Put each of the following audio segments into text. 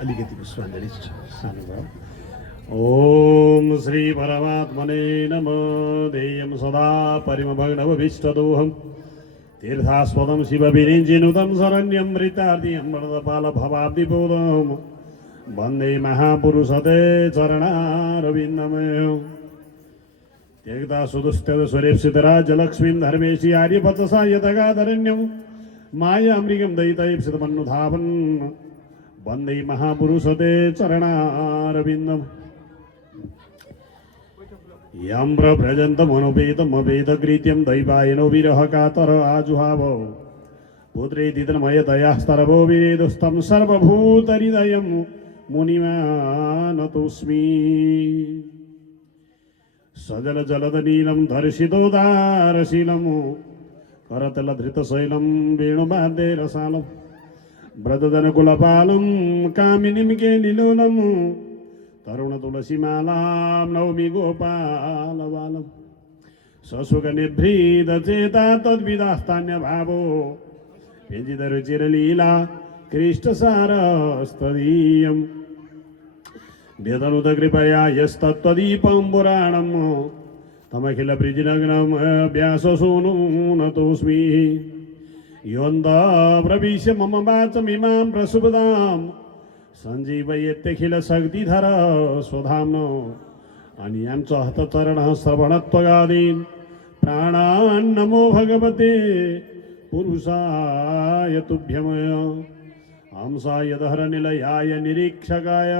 अलिकति पुष्पाञ्जली सानो भयो। ओम श्री परमात्मने नमः। देयं सदा परिमभग्नभीष्टदोहं तीर्थास्पदं शिवविरिञ्जिनुतं शरण्यं मृतार्दियं वरदपालभवाब्धिबोधं वन्दे महापुरुषते चरणारविन्दमयो। त्यक्ता सुदुस्त्यज सुरेप्सितराज्यलक्ष्मीं धर्मेशि आर्यपतसा यतगाधरण्यं मायामृगं दयितैप्सितमन्नुधावन् वन्दे महापुरुषते चरणारविन्दम्। यं प्रव्रजन्तमनुपेतमपेतकृत्यं दैवायनो विरहकातर आजुहाव पुत्रेति तन्मयतयास्तरवो विनेदुस्तं सर्वभूतहृदयं मुनिमानतोऽस्मि। सजलजलदनीलं धर्षितोदारशीलं करतलधृतशैलं वेणुवाद्यरसालं व्रजजनकुलपालं कामिनीं केलिलोलं तरुणतुलसीमालां नौमि गोपालबालं। ससुखनिभृतचेता तद्विदास्तान्यभावो व्यञ्जितरुचिरलीला कृष्णसारस्तदीयं व्यदनुतकृपया यस्तत्त्वदीपं पुराणं तमखिलप्रीतिनग्नं व्याससूनुनतोऽस्मि। योऽन्तप्रविश्य मम वाचमिमां प्रसुप्तां सञ्जीवयत्यखिलशक्तिधर स्वधाम्नो अन्यां च हतचरणः श्रवणत्वगादीन् प्राणान् नमो भगवते पुरुषाय तुभ्यमय। हंसाय दहरनिलयाय निरीक्षकाय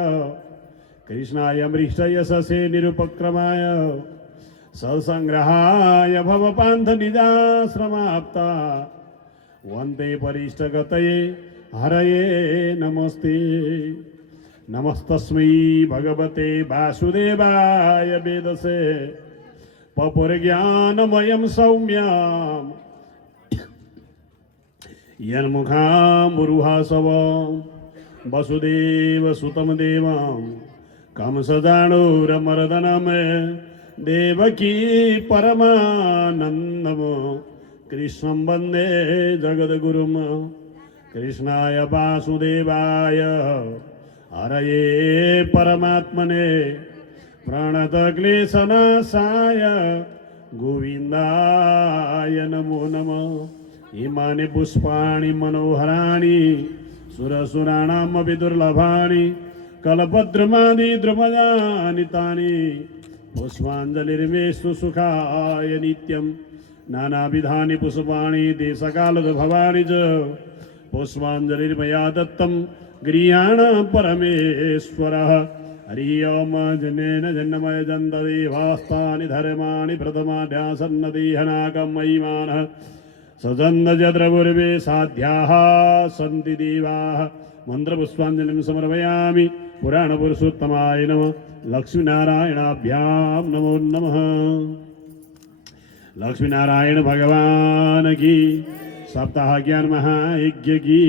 कृष्णाय मृष्टयशसे निरुपक्रमाय सत्सङ्ग्रहाय भवपान्थनिजाश्रमाप्ता वन्दे परिष्टगतये हरये नमस्ते। नमस्तस्मै भगवते वासुदेवाय वेदसे पपुर्ज्ञानमयं सौम्यं यन्मुखाम्बुरुहासवं वसुदेवसुतं देवं कंसजाणूरमर्दनं देवकी परमानन्दं कृष्णं वन्दे जगद्गुरुं। कृष्णाय वासुदेवाय हरये परमात्मने प्रणतक्लेशनाशाय गोविन्दाय नमो नमः। इमानि पुष्पाणि मनोहराणि सुरसुराणामपि दुर्लभानि कल्पद्रुमादि द्रुमदानि तानि पुष्पाञ्जलिर्मेस्तु सुखाय नित्यं। नानाविधानि पुष्पाणि देशकालभवानि च पुष्पाञ्जलिर्मया दत्तं गृहाण परमेश्वरः। हरि ओम जनेन जन्मय जन्तदेवास्तानि धर्माणि प्रथमाध्यासन्नदेहनाकं महिमानः सजन्दजद्रगुर्वे साध्याः सन्ति देवाः। मन्त्रपुष्पाञ्जलिं समर्पयामि पुराणपुरुषोत्तमाय नमः। लक्ष्मीनारायणाभ्यां नमो नमः। लक्ष्मीनारायण भगवान की सप्ताह ज्ञान महायज्ञ की।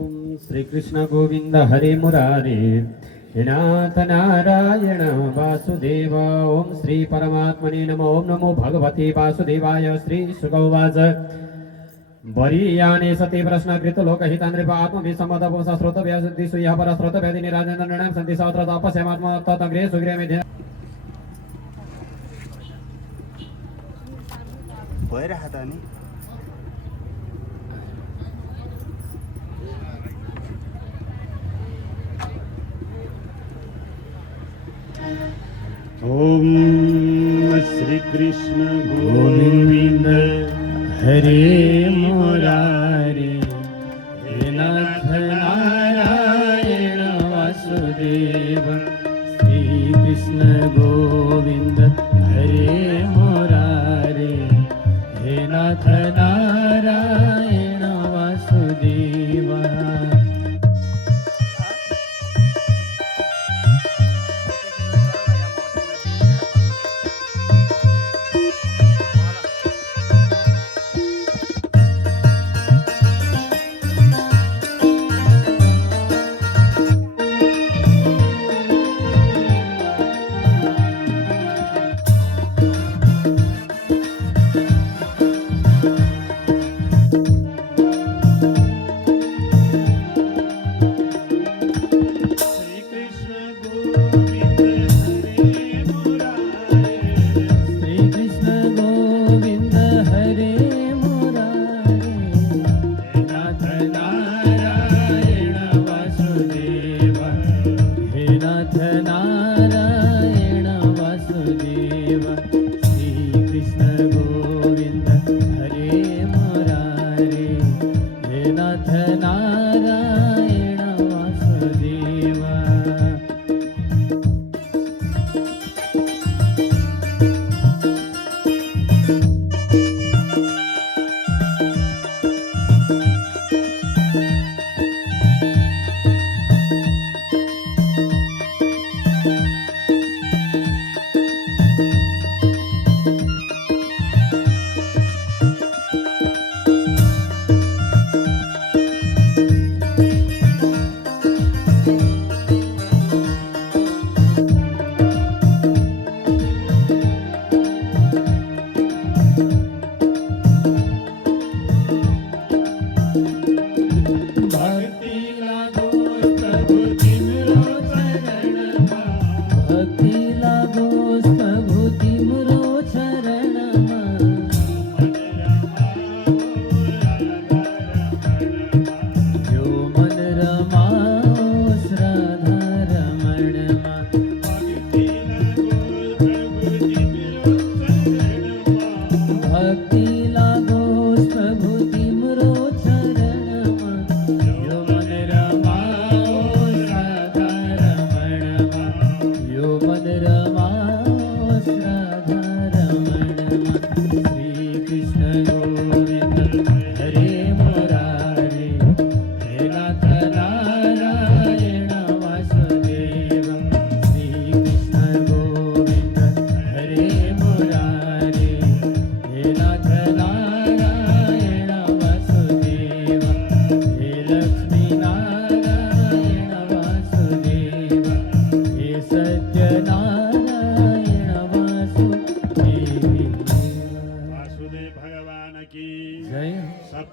ओम श्री कृष्ण गोविंद हरे मुरारे हे नाथ नारायण वासुदेव। ओम श्री परमात्मने नमो। ओम नमो भगवते वासुदेवाय। श्री सुगौवाच वरीयाने सति प्रश्नकृत लोकहिता नृप आत्मविसम्मतपुंस श्रोतव्यदिषु यः परश्रोतव्यदिनि राजेन्द्रनृणां सन्ति सत्र तपस्यामात्म ततग्रे सुग्रे मेध्य भइरहेको त नि। ओम श्री कृष्ण गोविंद हरे मुरारे हे नाथ नारायण वासुदेव। श्री कृष्ण गोविंद हरे मुरारे हे नाथ नारायण वासुदेव।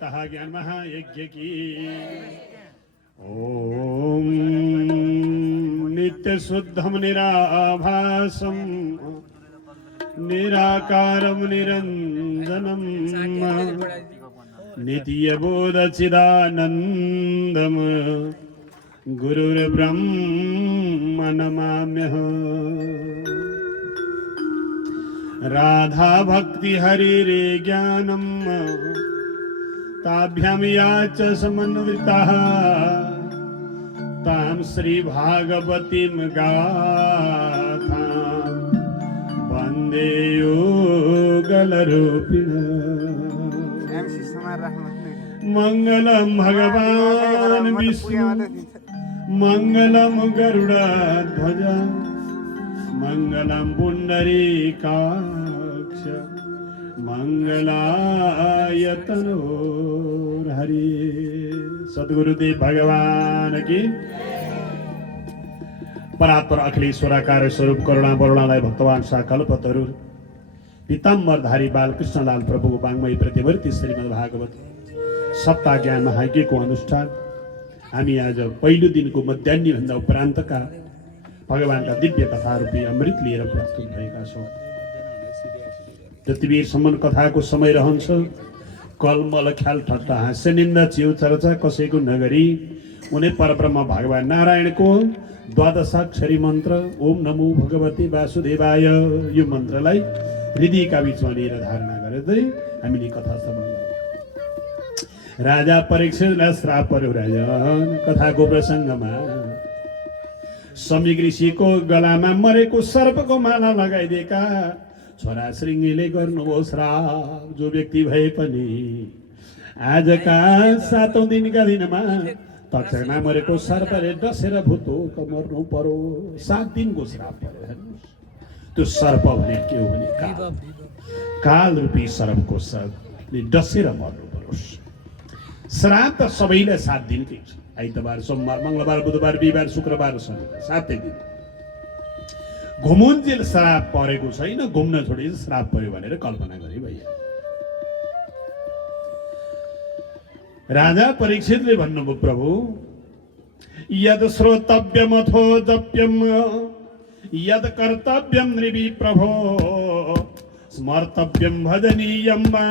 सप्ताह ज्ञान महायज्ञ की ओम नित्य शुद्धम निराभासम निराकारम निरंजनम नित्य बोध चिदानंदम गुरुर्ब्रह्म नमाम्यहम् राधा भक्ति हरिरे ज्ञानम ताभ्याम याच समन्वितः ताम श्री भागवतीम गाथा वंदे युगलरूपिण मंगलम भगवान विष्णु मंगलम गरुड़ध्वज मंगलम पुंडरीकाक्ष मंगलाय तनोहरि सद्गुरुदेव भगवान की परात्पर अखिलेश्वराकार स्वरूप करुणा वरुणालय भक्तवान साकल्पतरु पीताम्बरधारी बालकृष्णलाल प्रभुको वाङ्मय प्रतिवर्ती श्रीमद् भागवत सप्ताह ज्ञान महायज्ञको अनुष्ठान हामी आज पहिलो दिनको मध्याह्न भन्दा उपरान्तका भगवानका दिव्य कथा रूपी अमृत लिएर प्रस्तुत भएका छौँ। जति बेरसम्म कथाको समय रहन्छ कलमल ख्याल ठट्टा हाँस्य निन्दा च्याउ चर्चा कसैको नगरी उनी परब्रह्म भगवान नारायणको द्वादशाक्षरी मन्त्र ओम नमो भगवते वासुदेवाय यो मन्त्रलाई हृदयका बिचमा लिएर धारणा गर्दै हामीले कथा श्रवण गर्छौँ। राजा परीक्षितलाई श्राप पर्यो राजन कथाको प्रसङ्गमा समीक ऋषिको गलामा मरेको सर्पको माला लगाइदिएका छोरा श्रृङ्गीले गर्नुभयो श्राप जो व्यक्ति भए पनि आजका 7औं दिनका दिनमा तक्षकमा मरेको सर्पले डसेर भुतोक मर्नु पर्यो 7 दिनको श्राप पर्यो। हेर्नुहोस् त्यो सर्प भने के हो भने काल रूपी सर्पको सर्पले डसेर मर्नु पर्यो। श्राप त सबैलाई 7 दिनकै छ आइतबार सोमबार मङ्गलबार बुधबार बिहिबार शुक्रबार शनिबार 7 दिन घुमुन्जेल श्राप परेको छैन घुम्न छोडे श्राप पर्यो भनेर कल्पना गरे भैया। राजा परीक्षितले भन्नुभयो प्रभु यद श्रोतव्यमथो जप्यम यद कर्तव्यम नृवि प्रभो स्मर्तव्यम भजनीयम वा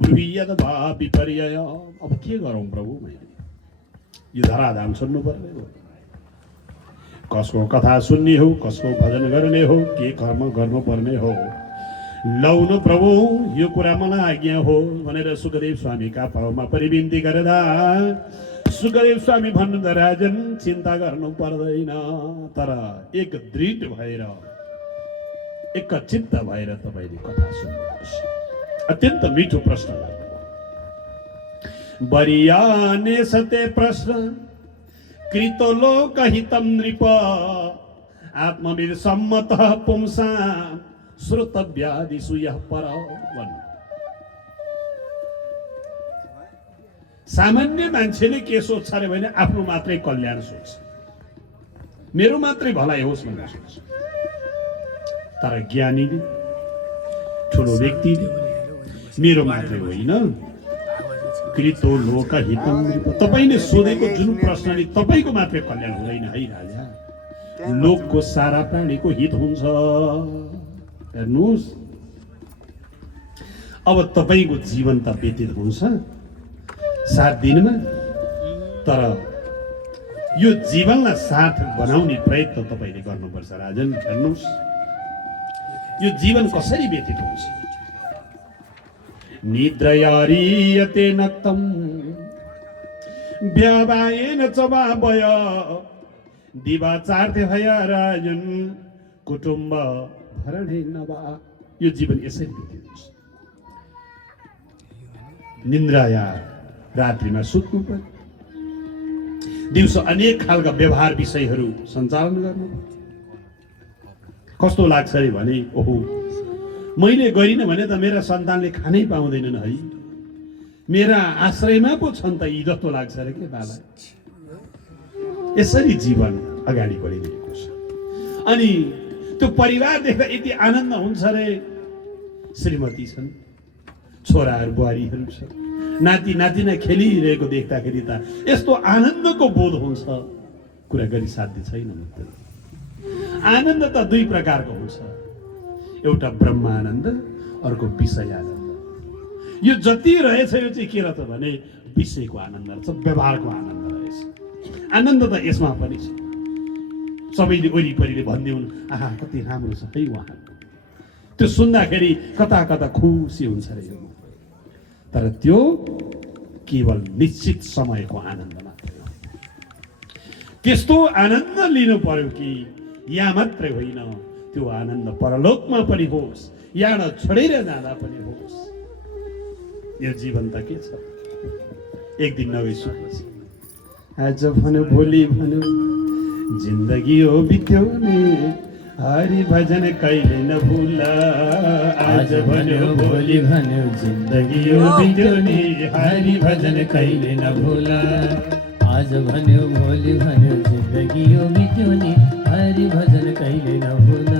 ब्रूहि यद वा विपर्यय। अब के गरौँ प्रभु मैले यो धराधाम सुन्नु पर्ने हो कसको कथा सुन्ने हो कसको भजन गर्ने हो के कर्म गर्नुपर्ने हो लौनु प्रभु यो कुरा मलाई आज्ञा हो भनेर सुखदेव स्वामीका पाउमा परिविन्ती गर्दा सुखदेव स्वामी भन्नुहुन्छ राजन चिन्ता गर्नु पर्दैन तर एक दृढ भएर एक चित्त भएर तपाईले कथा सुन्नुपर्छ। अत्यन्त मिठो प्रश्न गर्नु बरियाने सते प्रश्न कृतो लोकहितं नृप आत्मवीर सम्मत पुंसा श्रोतव्यादिषु यः पर। सामान्य मान्छेले के सोच्छ अरे भने आफ्नो मात्रै कल्याण सोच्छ मेरो मात्रै भलाइ होस् भनेर सोच्छ तर ज्ञानीले ठुलो व्यक्तिले मेरो मात्रै होइन कृतो लोकहितं नृप तपाईले सोधेको जुन प्रश्नले तपाईको मात्रै कल्याण हुँदैन है राजा लोकको सारा प्राणीको हित हुन्छ। हेर्नुहोस् अब तपाईको जीवन त व्यतीत हुन्छ 7 दिनमा तर यो जीवनलाई सार्थक बनाउने प्रयत्न तपाईले गर्नुपर्छ राजन। हेर्नुहोस् यो जीवन कसरी व्यतीत हुन्छ निद्रयारियते नक्तम व्यावायेन चबाबय दिवाचार्थे भया राजन कुटुम्ब भरणे नवा। यो जीवन यसरी व्यतीत हुन्छ निन्द्राया रात्रिमा सुत्नु पर्यो दिउँसो अनेक खालका व्यवहार विषयहरू सञ्चालन गर्नु। कस्तो लाग्छ रे भने ओहो मैले गरिन भने त मेरा सन्तानले खानै पाउँदैनन् है मेरा आश्रयमा पो छन् त यी जस्तो लाग्छ रे के बाबा। यसरी जीवन अगाडि बढिरहेको छ अनि त्यो परिवार देख्दा यति आनन्द हुन्छ रे श्रीमती छन् छोराहरू बुहारीहरू छ, नाति नातिना खेलिरहेको देख्दाखेरि त यस्तो आनन्दको बोध हुन्छ, कुरा गरी साध्य छैन। आनन्द त दुई प्रकारको हुन्छ, एउटा ब्रह्मानन्द, अर्को विषय आनन्द। यो जति रहेछ यो चाहिँ के रहेछ भने विषयको आनन्द रहेछ, व्यवहारको आनन्द रहेछ। आनन्द त यसमा पनि छ, सबैले वरिपरिले भन्दै हुन् आहा कति राम्रो छ है उहाँ, त्यो सुन्दाखेरि कता कता खुसी हुन्छ रे यो। तर त्यो केवल निश्चित समयको आनन्द मात्रै हो। त्यस्तो आनन्द लिनु पर्यो कि यहाँ मात्रै होइन, त्यो आनन्द परलोकमा पनि होस्, यहाँ छोडेर जाँदा पनि होस्। यो जीवन त के छ, एक दिन नगइसकेपछि आज भन्यो भोलि भन्यो जिन्दगी हो बित्योने, हरि भजन कहिले नभुल। आज भन्यो भोलि भन्यो जिन्दगी हो बित्योनी, हरि भजन कहिले नभुल। आज भन्यो भोलि भन्यो जिन्दगी हो बित्योनी, हरि भजन कहिले नभुल।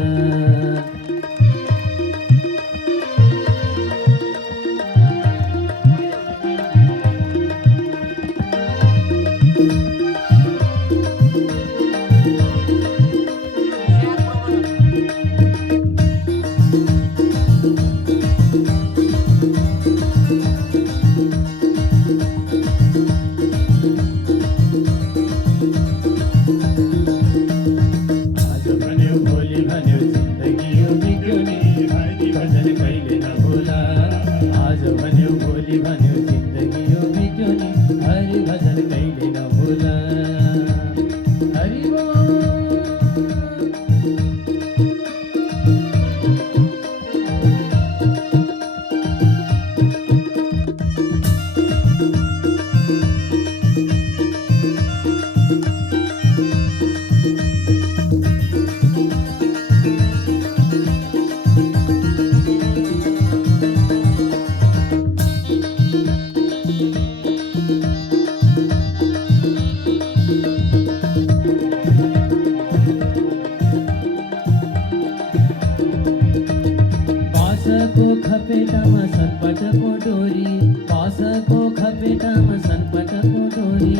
पासको खपेटामा सनपटको डोरी, पासको खपेटामा सनपटको डोरी।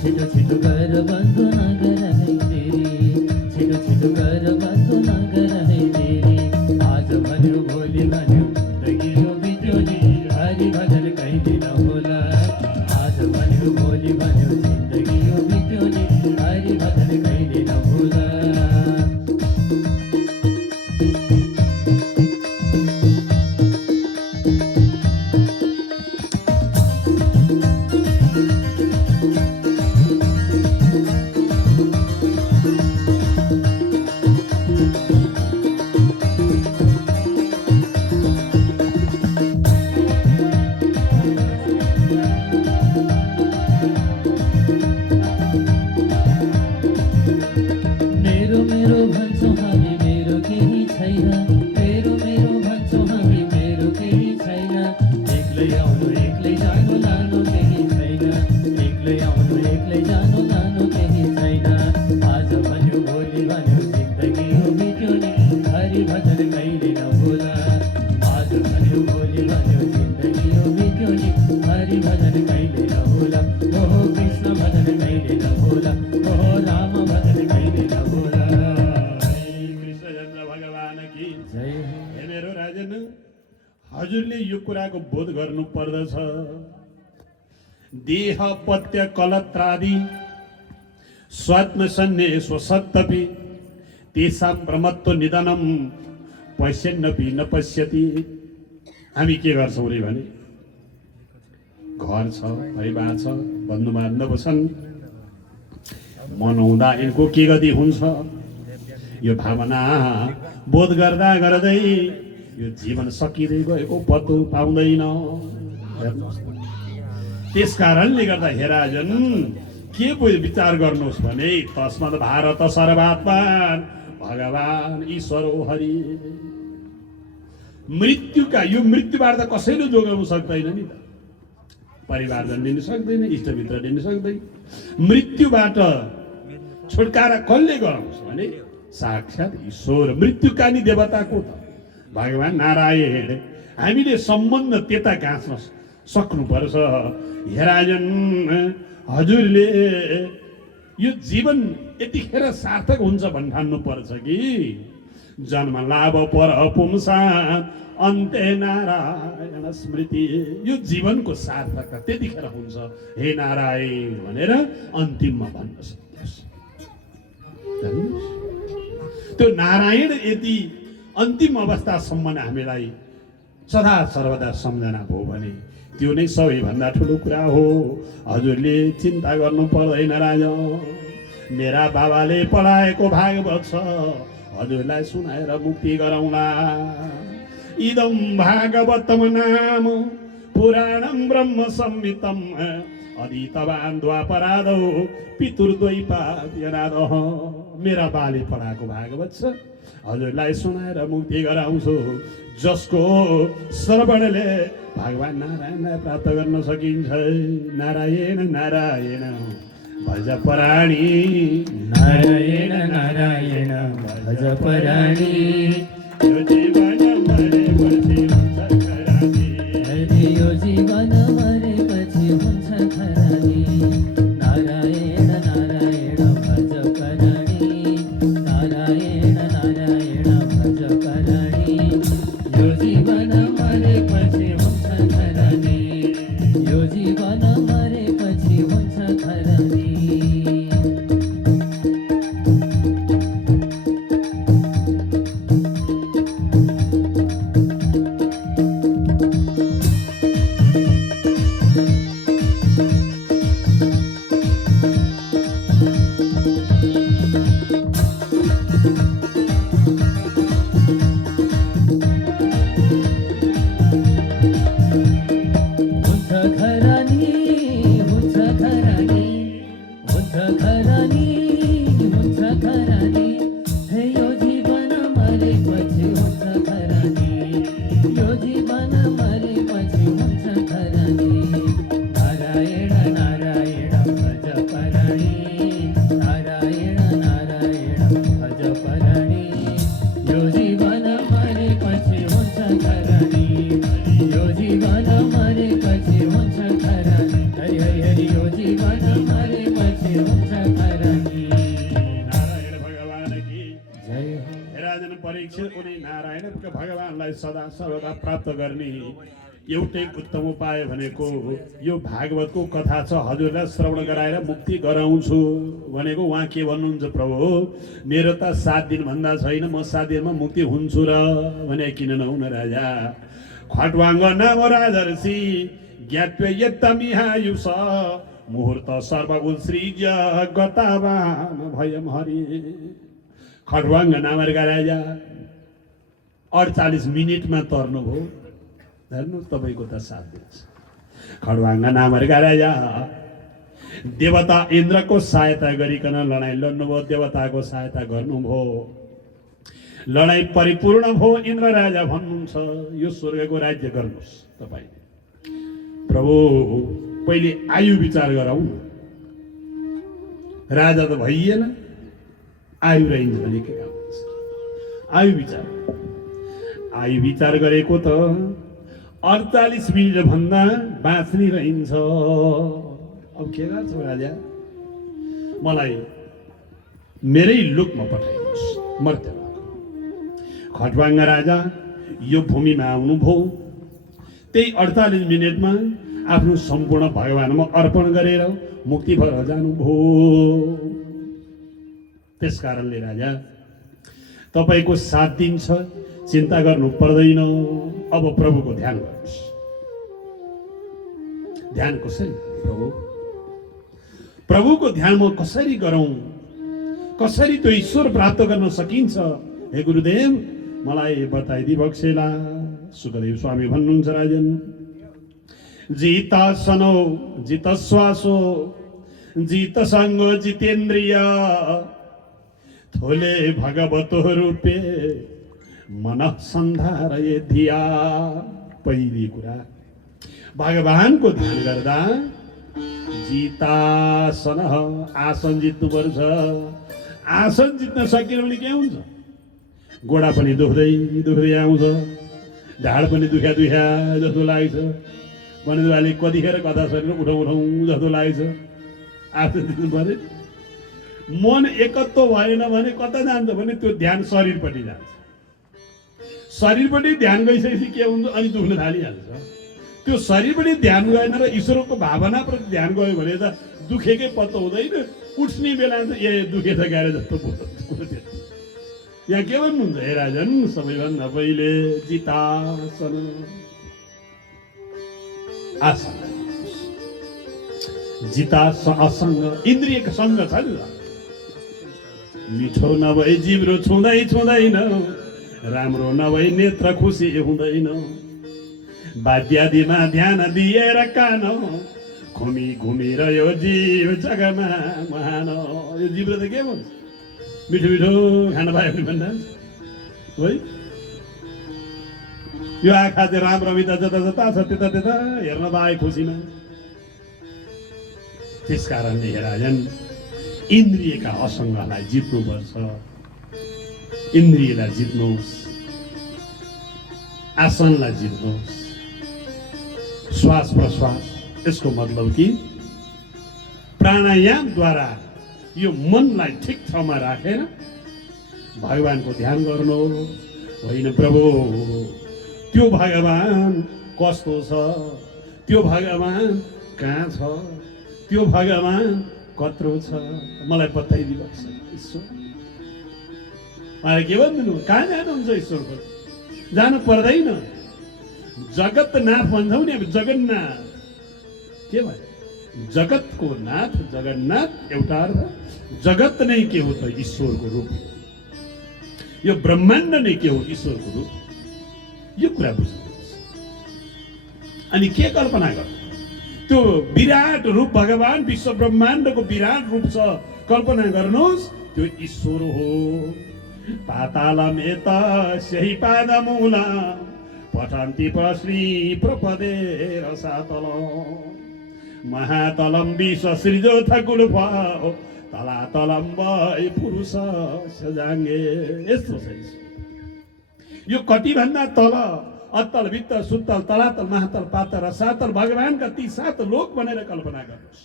छिटो छिटो गर बन्धु नगर है तेरी, छिटो छिटो गर बन्धु नगर है तेरी। आज भन्यो भोलि भन्यो जिन्दगी हो बित्योनी, हरि भजन कहिले नहोला। आज भन्यो भोलि भन्यो जिन्दगी हो बित्योनी, हरि भजन कहिले नहोला। मेरो मेरो भन्छौँ हामी मेरो केही छैन, मेरो मेरो भन्छौँ हामी मेरो केही छैन। एक्लै आउनु एक्लै जानु लानु केही छैन, एक्लै आउनु एक्लै जानु लानु केही छैन। आज भन्यो भोलि भन्यो जिन्दगी हो बित्योनी, हरि भजन कहिले नभुल। आज भन्यो भोलि भन्यो जिन्दगी हो बित्योनी, हरि भजन कहिले नभुल। ओहो कृष्ण भजन कहिले नभुल, ओहो राम भजन कहिले नभुल। कृष्णचन्द्र भगवान की जय हो। हे मेरो राजन, हजुरले यो कुराको बोध गर्नु पर्दछ। देह पत्य कलत्रादि स्वात्मसन्ने स्वसत्तपि तेषां ब्रह्मत्व निधनम पश्यन्नपि न पश्यति। हामी के गर्छौँ रे भने घर छ, परिवार छ, बन्धुबान्धव छन्, मनाउँदा यिनको के गति हुन्छ, यो भावना बोध गर्दा गर्दै यो जीवन सकिँदै गएको पत्तो पाउँदैन। त्यस कारणले गर्दा हे राजन, के विचार गर्नुहोस् भने तस्मात् भारत सर्वात्मा भगवान ईश्वर हो हरि। मृत्युका यो मृत्युबाट त कसैले जोगाउनु सक्दैन नि त, परिवारजन लिन सक्दैन, इष्टमित्र लिन सक्दैन। मृत्युबाट छुटकारा कसले गराउँछ भने साक्षात् ईश्वर। मृत्युका नि देवता को त भगवान नारायण हामीले सम्बन्ध त्यता गाँच्न सक्नुपर्छ। हे राजन, हजुरले यो जीवन यतिखेर सार्थक हुन्छ भन्ठान्नु पर्छ कि जन्म लाभ पर पुंसा अन्त्य नारायण स्मृति, यो जीवनको सार्थकता त्यतिखेर हुन्छ हे नारायण भनेर अन्तिममा भन्न सक्नुहोस्। त्यो नारायण यदि अन्तिम अवस्थासम्म हामीलाई सदा सर्वदा सम्झना भयो भने त्यो नै सबैभन्दा ठुलो कुरा हो। हजुरले चिन्ता गर्नु पर्दैन राजा, मेरा बाबाले पढाएको भागवत छ, हजुरलाई सुनाएर मुक्ति गराउला। इदं भागवतम नाम पुराणं ब्रह्म संहितं अधीतवान् द्वापरादौ पितुर्द्वैपायनादः। मेरा बाले पढाएको भागवत छ, हजुरलाई सुनाएर मुक्ति गराउँछु, जसको श्रवणले भगवान नारायणलाई प्राप्त गर्न सकिन्छ। नारायण नारायण भज पराणी, नारायण नारायण भज पराणी, यो जीवन मरेपछि हुन्छ खरानी। यो जीवन मरेपछि हुन्छ खरानी। नारायण नारायण भज पराणी, नारायण नारायण भज पराणी, यो जीवन मरेपछि हुन्छ खरानी, यो जीवन मरेपछि हुन्छ खरानी। भगवानलाई सदा सर्वदा प्राप्त गर्ने एउटै उत्तम उपाय भनेको यो भागवतको कथा छ। हजुरलाई श्रवण गराएर मुक्ति गराउँछु भनेको उहाँ के भन्नुहुन्छ, प्रभु मेरो त 7 दिन भन्दा छैन, म 7 दिनमा मुक्ति हुन्छु र भने किन नहुन राजा। खट्वाङ्ग नाम राजर्षि ज्ञात्वे यत्तमिहायुष मुहूर्त सर्वउत्सृज्य गतावान भयम हरि। खट्वाङ्ग नामका राजा 48 मिनेटमा तर्नुभयो। हेर्नुहोस् तपाईँको त 7 दिन छ। खड्वाङ्ग नामका राजा देवता इन्द्रको सहायता गरिकन लडाइँ लड्नुभयो, देवताको सहायता गर्नुभयो, लडाइँ परिपूर्ण भयो। इन्द्र राजा भन्नुहुन्छ यो स्वर्गको राज्य गर्नुहोस् तपाईँले। प्रभु पहिले आयु विचार गरौँ, राजा त भइएन, आयु रहन्छ भने के काम हुन्छ। आयु विचार गरेको त 48 मिनट भन्दा बाँच्ने रहन्छ। अब के गर्छौ राजा, मलाई मेरै लोकमा पठाइनुहोस् मर्त्यलोक। खट्वाङ्ग राजा यो भूमिमा आउनुभयो, त्यही 48 मिनटमा आफ्नो सम्पूर्ण भगवानमा अर्पण गरेर मुक्ति भएर जानुभयो। त्यस कारणले राजा तपाईँको 7 दिन छ, चिन्ता गर्नु पर्दैन। अब प्रभुको ध्यान गर्नुहोस्। ध्यान कसरी प्रभुको ध्यान म कसरी गरौँ, कसरी त्यो ईश्वर प्राप्त गर्न सकिन्छ, हे गुरुदेव मलाई बताइदिई बक्सेला। सुखदेव स्वामी भन्नुहुन्छ, राजन जितासनो जित श्वासो जित सङ्ग जितेन्द्रिय थोले भगवतो रूपे मन सन्धारये धिया। पहिली कुरा भगवानको ध्यान गर्दा जितासन, आसन जित्नुपर्छ। आसन जित्न सकिन भने के हुन्छ, गोडा पनि दुख्दै आउँछ, ढाड पनि दुख्या दुख्या जस्तो लागेको छ। गणेशबाले कतिखेर कथा शरीर उठाउँ जस्तो लागेको छ। आफू दिनु पऱ्यो। मन एकत्व भएन भने कता जान्छ भने त्यो ध्यान शरीरपट्टि जान्छ। शरीरपट्टि ध्यान गइसकेपछि के हुन्छ अनि दुख्न थालिहाल्छ। त्यो शरीरपट्टि ध्यान गएन र ईश्वरको भावनाप्रति ध्यान गयो भने त दुखेकै पत्तो हुँदैन। उठ्ने बेला त दुखेछ गएर जस्तो कुरो थियो। यहाँ के भन्नुहुन्छ हे राजन, सबैभन्दा पहिले जितासन आसन असङ्ग इन्द्रियको सङ्ग छ नि। मिठो नभई जिब्रो छुँदैन, राम्रो नभई नेत्र खुसी हुँदैन। वाद्यादिमा ध्यान दिएर कान घुमिरह्यो जीव जगमा महान। यो जिब्रो त के भन्छ? मिठो मिठो खान पायो भने भन्दा है। यो आँखा चाहिँ राम्रो मिता जता जता छ त्यता त्यता हेर्न पाए खुसीमा। त्यस कारणले राजन इन्द्रियका असङ्गलाई जित्नुपर्छ। इन्द्रियलाई जित्नुहोस्, आसनलाई जित्नुहोस्। श्वास प्रश्वास, यसको मतलब कि प्राणायामद्वारा यो मनलाई ठिक ठाउँमा राखेर भगवानको ध्यान गर्नु होइन। प्रभु त्यो भगवान कस्तो छ, त्यो भगवान कहाँ छ, त्यो भगवान कत्रो छ, मलाई बताइदिनुहोस् ईश्वर। मलाई के भनिदिनु, कहाँ जानुहुन्छ ईश्वरको? जानु पर्दैन। जगतनाथ भन्छौ नि, अब जगन्नाथ के भयो? जगतको नाथ जगन्नाथ एउटा अर्थ। जगत नै के हो त? ईश्वरको रूप। यो ब्रह्माण्ड नै के हो? ईश्वरको रूप। यो कुरा बुझ्नुहोस्। अनि के कल्पना गर्नु? त्यो विराट रूप भगवान विश्व ब्रह्माण्डको विराट रूप छ, कल्पना गर्नुहोस्। त्यो ईश्वर हो। पातालम एत सही पादमूला पठन्ति प्रश्नी प्रपदे रसातल महातलम विश्व सृजो थकुल पाओ तलातलम भई पुरुष सजाङ्गे। यस्तो छ यो कतिभन्दा तल अत्तल भित्तल सुत्तल तलातल महातल पातल र सातल भगवानका ती 7 लोक भनेर कल्पना गर्नुहोस्।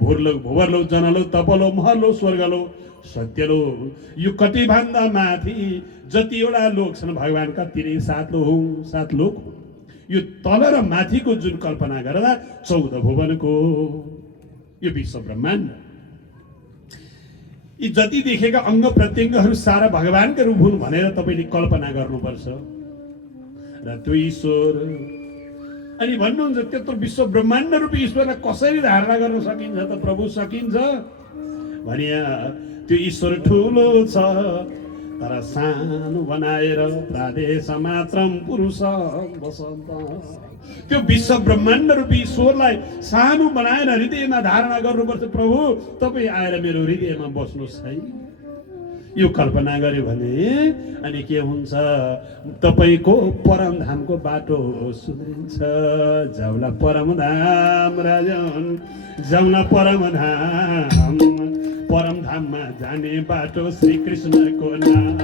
भूरलोक भुवरलोक जनलोक तपलोक महलोक स्वर्गलोक सत्यलोक। यो कतिभन्दा माथि जतिवटा लोक छन् भगवानका तिनै 7 लोक हो। यो तल र माथिको जुन कल्पना गर्दा 14 भुवनको यो विश्व ब्रह्माण्ड, यी जति देखेका अङ्ग प्रत्यङ्गहरू सारा भगवानका रूप हुन् भनेर तपाईँले कल्पना गर्नुपर्छ। र त्यो ईश्वर अनि भन्नुहुन्छ त्यत्रो विश्व ब्रह्माण्ड रूपी ईश्वरलाई कसरी धारणा गर्न सकिन्छ त? प्रभु सकिन्छ भने त्यो ईश्वर ठुलो छ तर सानो बनाएर प्रादेश मात्रम पुरुष बसन्त। त्यो विश्व ब्रह्माण्ड रूपी ईश्वरलाई सानो बनाएर हृदयमा धारणा गर्नुपर्छ। प्रभु तपाईँ आएर मेरो हृदयमा बस्नुहोस् है। यो कल्पना गर्यो भने अनि के हुन्छ? तपाईँको परमधामको बाटो सुध्रिन्छ। जाउला परमधाम राजन, जाउला परमधाम। परमधाममा जाने बाटो श्री कृष्णको नाम।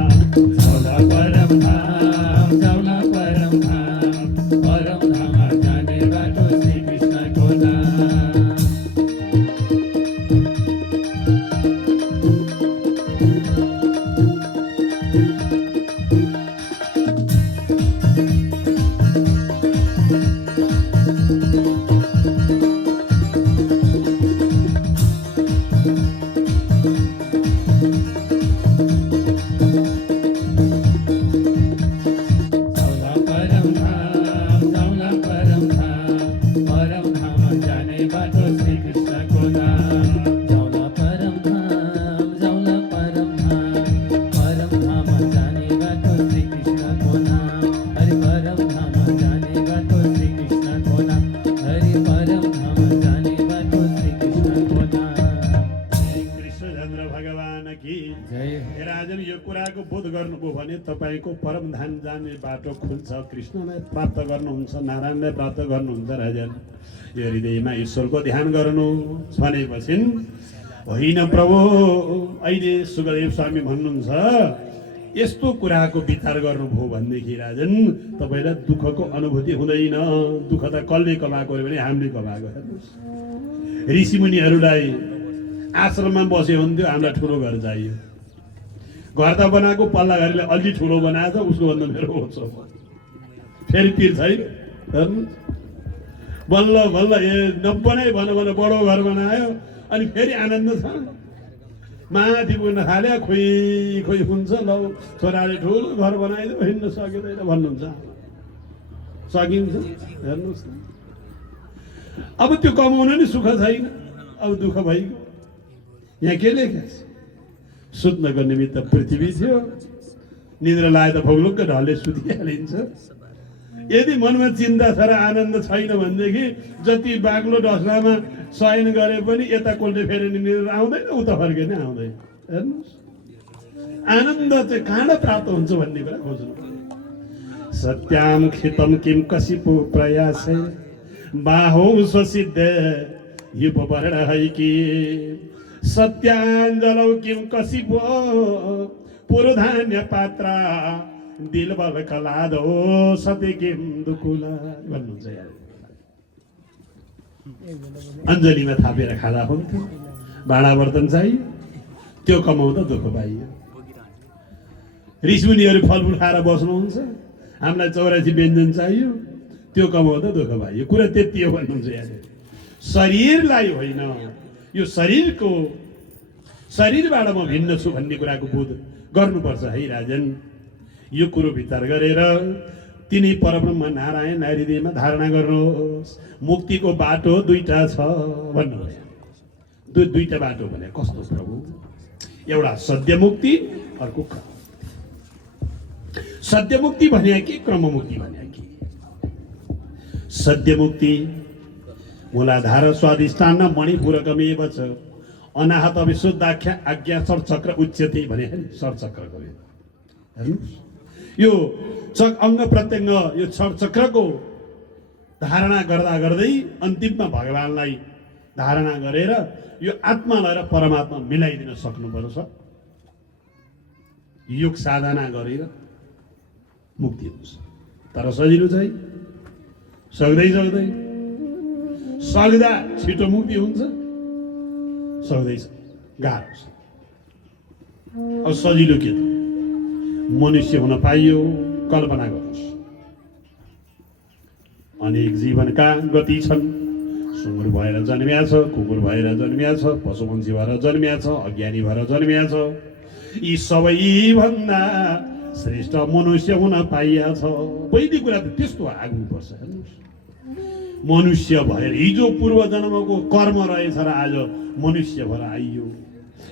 जाउला परमधाम, जाउला परमधाम, परमधाममा जाने बाटो श्री कृष्णको नाम। तपाईँको परमधाम जाने बाटो खुल्छ। कृष्णलाई प्राप्त गर्नुहुन्छ, नारायणलाई प्राप्त गर्नुहुन्छ। राजन यो हृदयमा ईश्वरको ध्यान गर्नु भनेपछि होइन प्रभु। अहिले सुखदेव स्वामी भन्नुहुन्छ यस्तो कुराको विचार गर्नुभयो भनेदेखि राजन तपाईँलाई दुःखको अनुभूति हुँदैन। दुःख त कसले कमाएको अरे भने हामीले कमाएको। हेर्नुहोस्, ऋषिमुनिहरूलाई आश्रममा बसे हुन्थ्यो, हामीलाई ठुलो घर चाहियो। घर त बनाएको पल्ला घरले अलि ठुलो बनाएछ, उसको भन्दा मेरो होस् फेरि पिर छैन। हेर्नुहोस्, बल्ल बल्ल नबनाइ भन बडो घर बनायो अनि फेरि आनन्द छ। माथि पुग्न थाल्यो, खोइ खोइ हुन्छ, ल छोराले ठुलो घर बनाइदियो, हिँड्न सकिँदैन भन्नुहुन्छ। सकिन्छ? हेर्नुहोस् न, अब त्यो कमाउन नि सुख छैन, अब दुःख भइगयो। यहाँ के लेखेको छ? सुत्नको निमित्त पृथ्वी थियो, निद्रा लाए त भोग्लुक्क ढलले सुतिहालिन्छ। यदि मनमा चिन्ता छ र आनन्द छैन भनेदेखि जति बाक्लो डस्लामा शयन गरे पनि यता कोल्टे फेरि निद्रा आउँदैन, उता फर्किने आउँदैन। हेर्नुहोस्, आनन्द चाहिँ कहाँ प्राप्त हुन्छ भन्ने कुरा खोज्नु पर्यो। सत्याम खितम किम कसिपो प्रयास बाहो स्वसिद्ध युपवर्ण है कि सत्याञ्जलौ किम कसिपो पुरोधान्य पात्रा दिलबल कलादो सत्य किम दुकुला भन्नुहुन्छ। यार अञ्जलीमा थापेर खाँदा हुन्थ्यो, भाँडा बर्तन चाहियो, त्यो कमाउँदा दुःख पाइयो। ऋषिमुनिहरू फलफुल खाएर बस्नुहुन्छ, हामीलाई 84 व्यञ्जन चाहियो, त्यो कमाउँदा दुःख पाइयो। कुरा त्यति हो भन्नुहुन्छ। यार शरीरलाई होइन, यो शरीरबाट म भिन्न छु भन्ने कुराको बोध गर्नुपर्छ है राजन। यो कुरो विचार गरेर तिनै परब्रह्म नारायण हृदयमा धारणा गर्नुहोस्। मुक्तिको बाटो दुईटा छ भन्नुभयो। दुईटा बाटो भने कस्तो प्रभु? एउटा सद्य मुक्ति, अर्को क्रम। सद्य मुक्ति भने कि क्रम मुक्ति भने कि? सद्य मुक्ति मूलाधार स्वादिष्ठान मणिपुरकमेव च अनाहत विशुद्धाख्या आज्ञा सरचक्र उच्यते भने सरचक्रको हेर्नुहोस्, यो अङ्ग प्रत्यङ्ग यो सरचक्रको धारणा गर्दा गर्दै अन्तिममा भगवानलाई धारणा गरेर यो आत्मालाई र परमात्मा मिलाइदिन सक्नुपर्छ। योग साधना गरेर मुक्ति हुन्छ। तर सजिलो चाहिँ सक्दै सक्दा छिटो मुक्ति हुन्छ, सक्दैछ गाह्रो छ। अब सजिलो के त? मनुष्य हुन पाइयो। कल्पना गर्नुहोस्, अनेक जीवनका गति छन्। सुँगुर भएर जन्मिया छ, कुकुर भएर जन्मिया छ, पशुपन्छी भएर जन्मिया छ, अज्ञानी भएर जन्मिया छ। यी सबैभन्दा श्रेष्ठ मनुष्य हुन पाइया छ। पहिलो कुरा त त्यस्तो आग्नुपर्छ। हेर्नुहोस्, मनुष्य भएर हिजो पूर्व जन्मको कर्म रहेछ र आज मनुष्य भएर आइयो,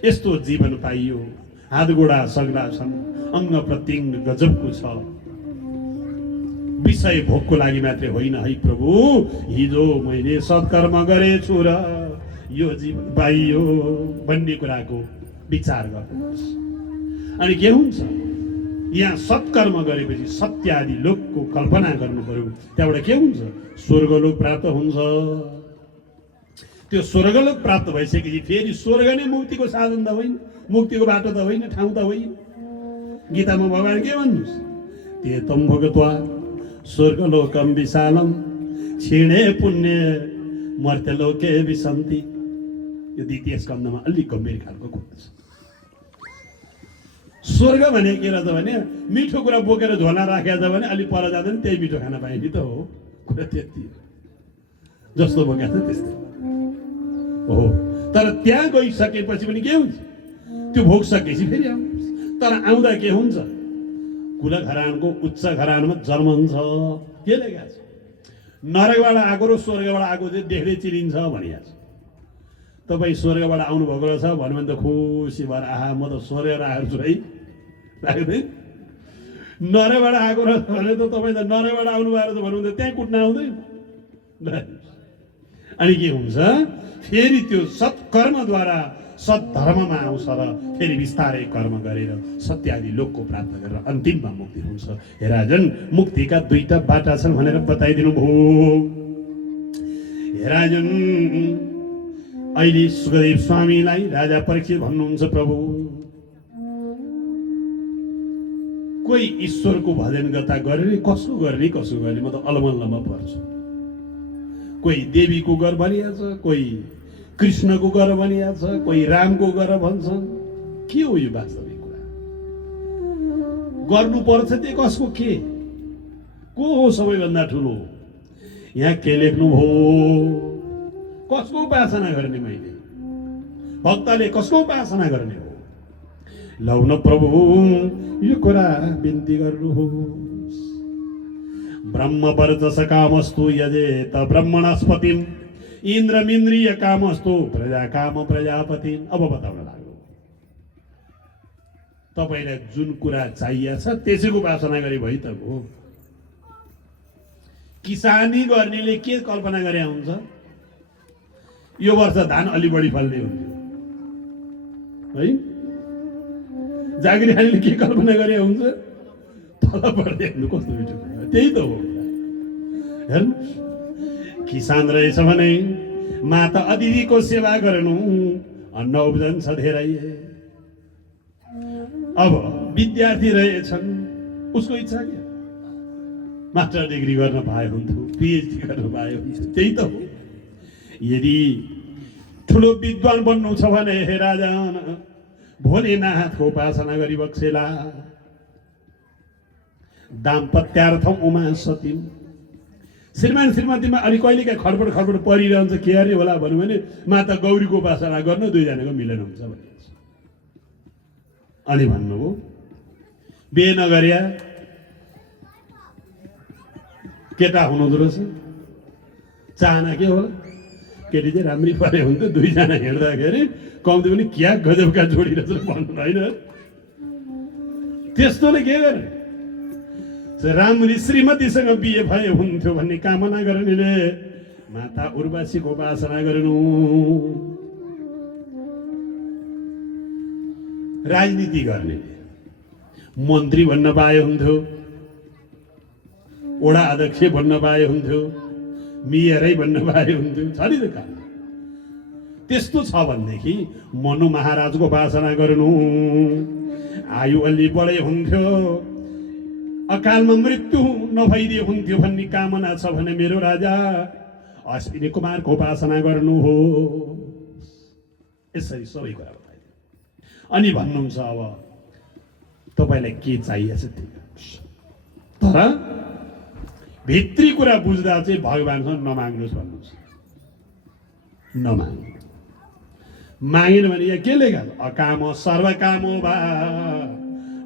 यस्तो जीवन पाइयो। हात गोडा सग्ला छन्, अङ्ग प्रत्यङ्ग गजबको छ। विषय भोगको लागि मात्रै होइन है प्रभु, हिजो मैले सत्कर्म गरेछु र यो जीवन पाइयो भन्ने कुराको विचार गर्नुहोस्। अनि के हुन्छ? यहाँ सत्कर्म गरेपछि सत्य आदि लोकको कल्पना गर्नु पर्यो। त्यहाँबाट के हुन्छ? स्वर्गलोक प्राप्त हुन्छ। त्यो स्वर्गलोक प्राप्त भइसकेपछि फेरि स्वर्ग नै मुक्तिको साधन त होइन, मुक्तिको बाटो त होइन, ठाउँ त होइन। गीतामा भगवान के भन्नुहोस्? ते तम भगत्वा स्वर्गलोकम विशालम क्षीणे पुण्य मर्त्यलोके विसन्ति। यो द्वितीय स्कन्धमा अलिक गम्भीर खालको कुरा छ। स्वर्ग भने के रहेछ भने मिठो कुरा बोकेर झोला राखेको छ भने अलि पर जाँदा नि त्यही मिठो खाना पाइने त हो। कुरा त्यति जस्तो बोकेको छ त्यस्तै हो। तर त्यहाँ गइसकेपछि पनि के हुन्छ? त्यो भोग सकेपछि फेरि आउँछ। तर आउँदा के हुन्छ? कुल घरानको उच्च घरानमा जन्म हुन्छ। के लेखेको छ? नरकबाट आएको र स्वर्गबाट आएको चाहिँ देख्दै चिनिन्छ भनिएको छ। तपाईँ स्वर्गबाट आउनुभएको रहेछ भन्यो भने त खुसी भएर आहा म त स्वर्ग आएको छु है लाग्दैन। नरकबाट आएको रहेछ भने त तपाईँ त नरकबाट आउनु भएको छ भन्नु त त्यहीँ कुट्न आउँदैन। अनि के हुन्छ? फेरि त्यो सत्कर्मद्वारा सद्धर्ममा आउँछ र फेरि बिस्तारै कर्म गरेर सत्यादि लोकको प्राप्त गरेर अन्तिममा मुक्ति हुन्छ। हे राजन, मुक्तिका दुईटा बाटा छन् भनेर बताइदिनु भयो। हे राजन, अहिले सुखदेव स्वामीलाई राजा परीक्षित भन्नुहुन्छ, प्रभु कोही ईश्वरको भजन गर्दा गर्ने कसो गर्ने म त अलमल्लमा पर्छु। कोही देवीको गर भनिहाल्छ, कोही कृष्णको गर भनिहाल्छ, कोही रामको गर भन्छन्। के हो यो वास्तविक कुरा? गर्नुपर्छ त्यो कसको के? को हो सबैभन्दा ठुलो? यहाँ के लेख्नुभयो? कसको उपासना गर्ने? मैले भक्तले कसको उपासना गर्ने हो? लौ न प्रभु यो कुरा बिन्ती गर्नुहोस्। ब्रह्म वर्चस कामस्तु यजेत ब्रह्मणस्पतिम् इन्द्रमिन्द्रिय कामस्तु प्रजा काम प्रजापतिम्। अब बताउन लाग्यो, तपाईँलाई जुन कुरा चाहिएको छ त्यसैको उपासना गरे भइ त हो। किसानी गर्नेले के कल्पना गरे हुन्छ? यो वर्ष धान अलि बढी फल्ने हुन्थ्यो है। जागिरीखानेले के कल्पना गरे हुन्छ? तल बढ्दै हुनु। कस्तो मिठो, त्यही त हो। हेर्नु, किसान रहेछ भने माता अतिथिको सेवा गर्नु, अन्न उब्जन्छ धेरै। अब विद्यार्थी रहेछन्, उसको इच्छा के? मास्टर डिग्री गर्न पाए हुन्थ्यो, पिएचडी गर्न पाए हुन्थ्यो। त्यही त हो। यदि ठुलो विद्वान बन्नु छ भने हे राजन, भोलेनाथको उपासना गरी बक्सेला। दाम्पत्यार्थम उमा सतीम। श्रीमान श्रीमतीमा अलि कहिलेकाहीँ खडबड परिरहन्छ, के अरे होला भन्यो भने माता गौरीको उपासना गर्न दुईजनाको मिलन हुन्छ भने। अनि भन्नुभयो बिहे नगरिया केटा हुनुहुँदो रहेछ। चाहना के होला? केटी चाहिँ राम्री परे हुन्थ्यो, दुईजना हिँड्दाखेरि कम्ती पनि क्या गजबका जोडी रहेछ भन्नु होइन। त्यस्तोले के गर्ने? राम्री श्रीमतीसँग बिहे भए हुन्थ्यो भन्ने कामना गर्नेले माता उर्वशीको उपासना गर्नु। राजनीति गर्नेले मन्त्री भन्न पाए हुन्थ्यो, वडा अध्यक्ष भन्न पाए हुन्थ्यो, मेयरै भन्न पाए हुन्थ्यो। छ नि त काम। त्यस्तो छ भनेदेखि मनु महाराजको उपासना गर्नु। आयु अलि बढे हुन्थ्यो, अकालमा मृत्यु नभइदिए हुन्थ्यो भन्ने कामना छ भने मेरो राजा अश्विनी कुमारको उपासना गर्नु हो। यसरी सबै कुरा बताइदिनु। अनि भन्नुहुन्छ अब तपाईँलाई के चाहिएको छ त्यही गर्नुहोस्। तर भित्री कुरा बुझ्दा चाहिँ भगवान्सँग नमाग्नुहोस् भन्नुहोस्। नमाग्नु। मागेन भने यहाँ के लेखा? अकाम सर्वकामो वा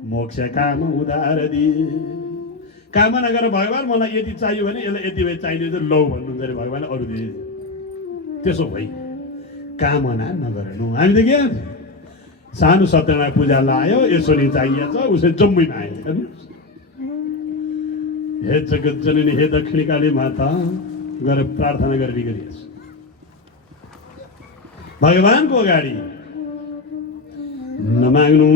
मोक्ष काम उदार दि। कामना गरेर भगवान् मलाई यति चाहियो भने यसलाई यति भए चाहिने चाहिँ लौ भन्नुहुन्छ अरे भगवान् अरू दिए। त्यसो भई कामना नगर्नु। हामी त के सानो सत्यनारायण पूजा लायो, यसो नि चाहिएछ, उसले जम्मै माग्यो। हे जगत जननी, हे दक्षिणी काली माता गरेर प्रार्थना गर्ने गरिएछ भगवानको अगाडि। नमाग्नु।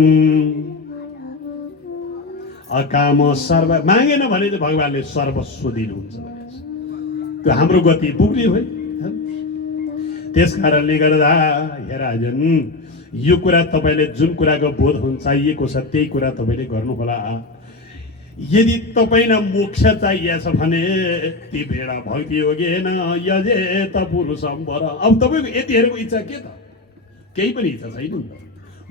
अकाम सर्व मागेन भने चाहिँ भगवान्ले सर्वस्व दिनुहुन्छ भने त्यो हाम्रो गति पुग्ने भयो। त्यस कारणले गर्दा हे राजन, यो कुरा तपाईँले जुन कुराको बोध हुन चाहिएको छ त्यही कुरा तपाईँले गर्नुहोला। यदि तपाईँलाई मोक्ष चाहिएछ भने ती भेडा भक्ति योगेन यजे त पुरुषम वर। अब तपाईँको यतिहरूको इच्छा के त? केही पनि इच्छा छैन नि त।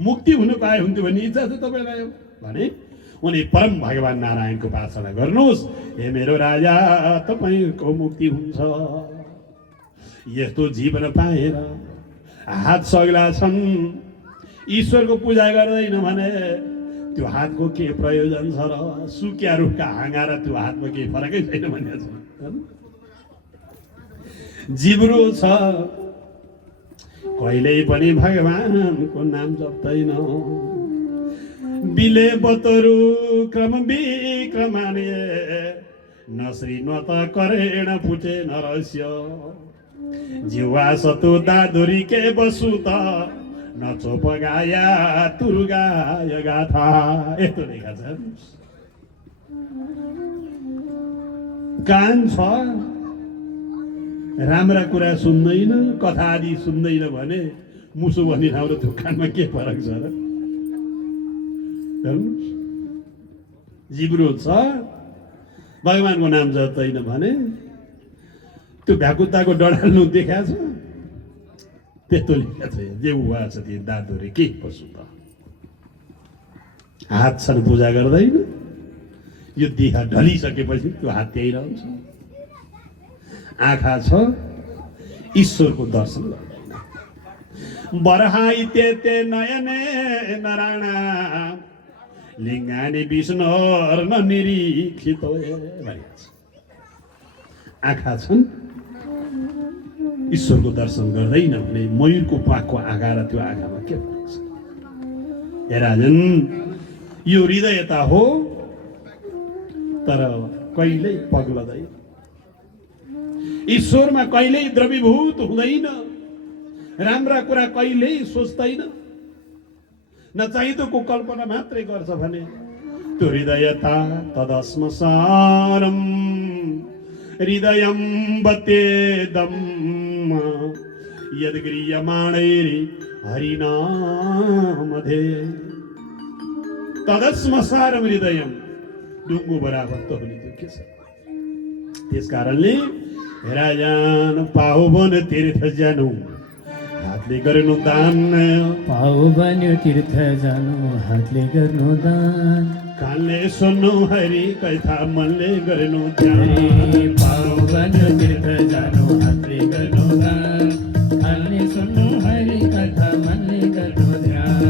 मुक्ति हुनु पाए हुन्थ्यो भन्ने इच्छा छ तपाईँलाई भने उनी परम भगवान् नारायणको उपासना गर्नुहोस्। हे मेरो राजा, तपाईँको मुक्ति हुन्छ। यस्तो जीवन पाएर हात सग्ला छन्, ईश्वरको पूजा गर्दैन भने त्यो हातको के प्रयोजन छ र? सुक्या रुखका हाँगा र त्यो हातमा केही फरकै छैन भन्ने छ। जिब्रो छ, कहिल्यै पनि भगवानको नाम जप्दैन। बिले बतरु क्रम विक्रमाने नश्री न त करेण फुटे नरस्य। जिवा सतु दादुरी के बसु त नचोप गाया तुरुगाय गाथा। यस्तो लेखा छ। कान छ, राम्रा कुरा सुन्दैन, कथा आदि सुन्दैन भने मुसो भन्ने ठाउँ र त्यो कानमा के फरक छ र? जिब्रो छ, भगवानको नाम जप्दैन भने त्यो भ्याकुताको डडाल्नु देखाएको छ? त्यस्तो लेखेको छ। जे उहाँ छ त्यो दादुरे के पशु त हात छन् पूजा गर्दैन, यो देह ढलिसकेपछि त्यो हात त्यही रहन्छ। आँखा छ, ईश्वरको दर्शन गर्दैन। बरहाई ते नयने नारायण लिङ्गानी विष्णु न निरीक्षित भनिएको छ। आँखा छन्, ईश्वरको दर्शन गर्दैन भने मयूरको पाखको आँखा र त्यो आँखामा के भन्छ? हे राजन, यो हृदयता हो तर कहिल्यै पग्लदैन, ईश्वरमा कहिल्यै द्रवीभूत हुँदैन, राम्रा कुरा कहिल्यै सोच्दैन, नचाहिँदोको कल्पना मात्रै गर्छ भने त्यो हृदयता तदस्मसारम हृदयं बतेदम यद्गृह्यमाणैरि हरिनामधे तदस्मसारम हृदयम ढुङ्गो बराबर त हुने त्यो के छ? त्यस कारणले राजान पाहुवन तीर्थ जानु हातले गर्नु दान, पाउ बन्यो तीर्थ जानु हातले गर्नु दान, कानले सुन्नु हरि कथा मनले गर्नु ध्यान। पाउ बन्यो तीर्थ जानु हातले गर्नु दान, कानले सुन्नु हरि कथा मनले गर्नु ध्यान।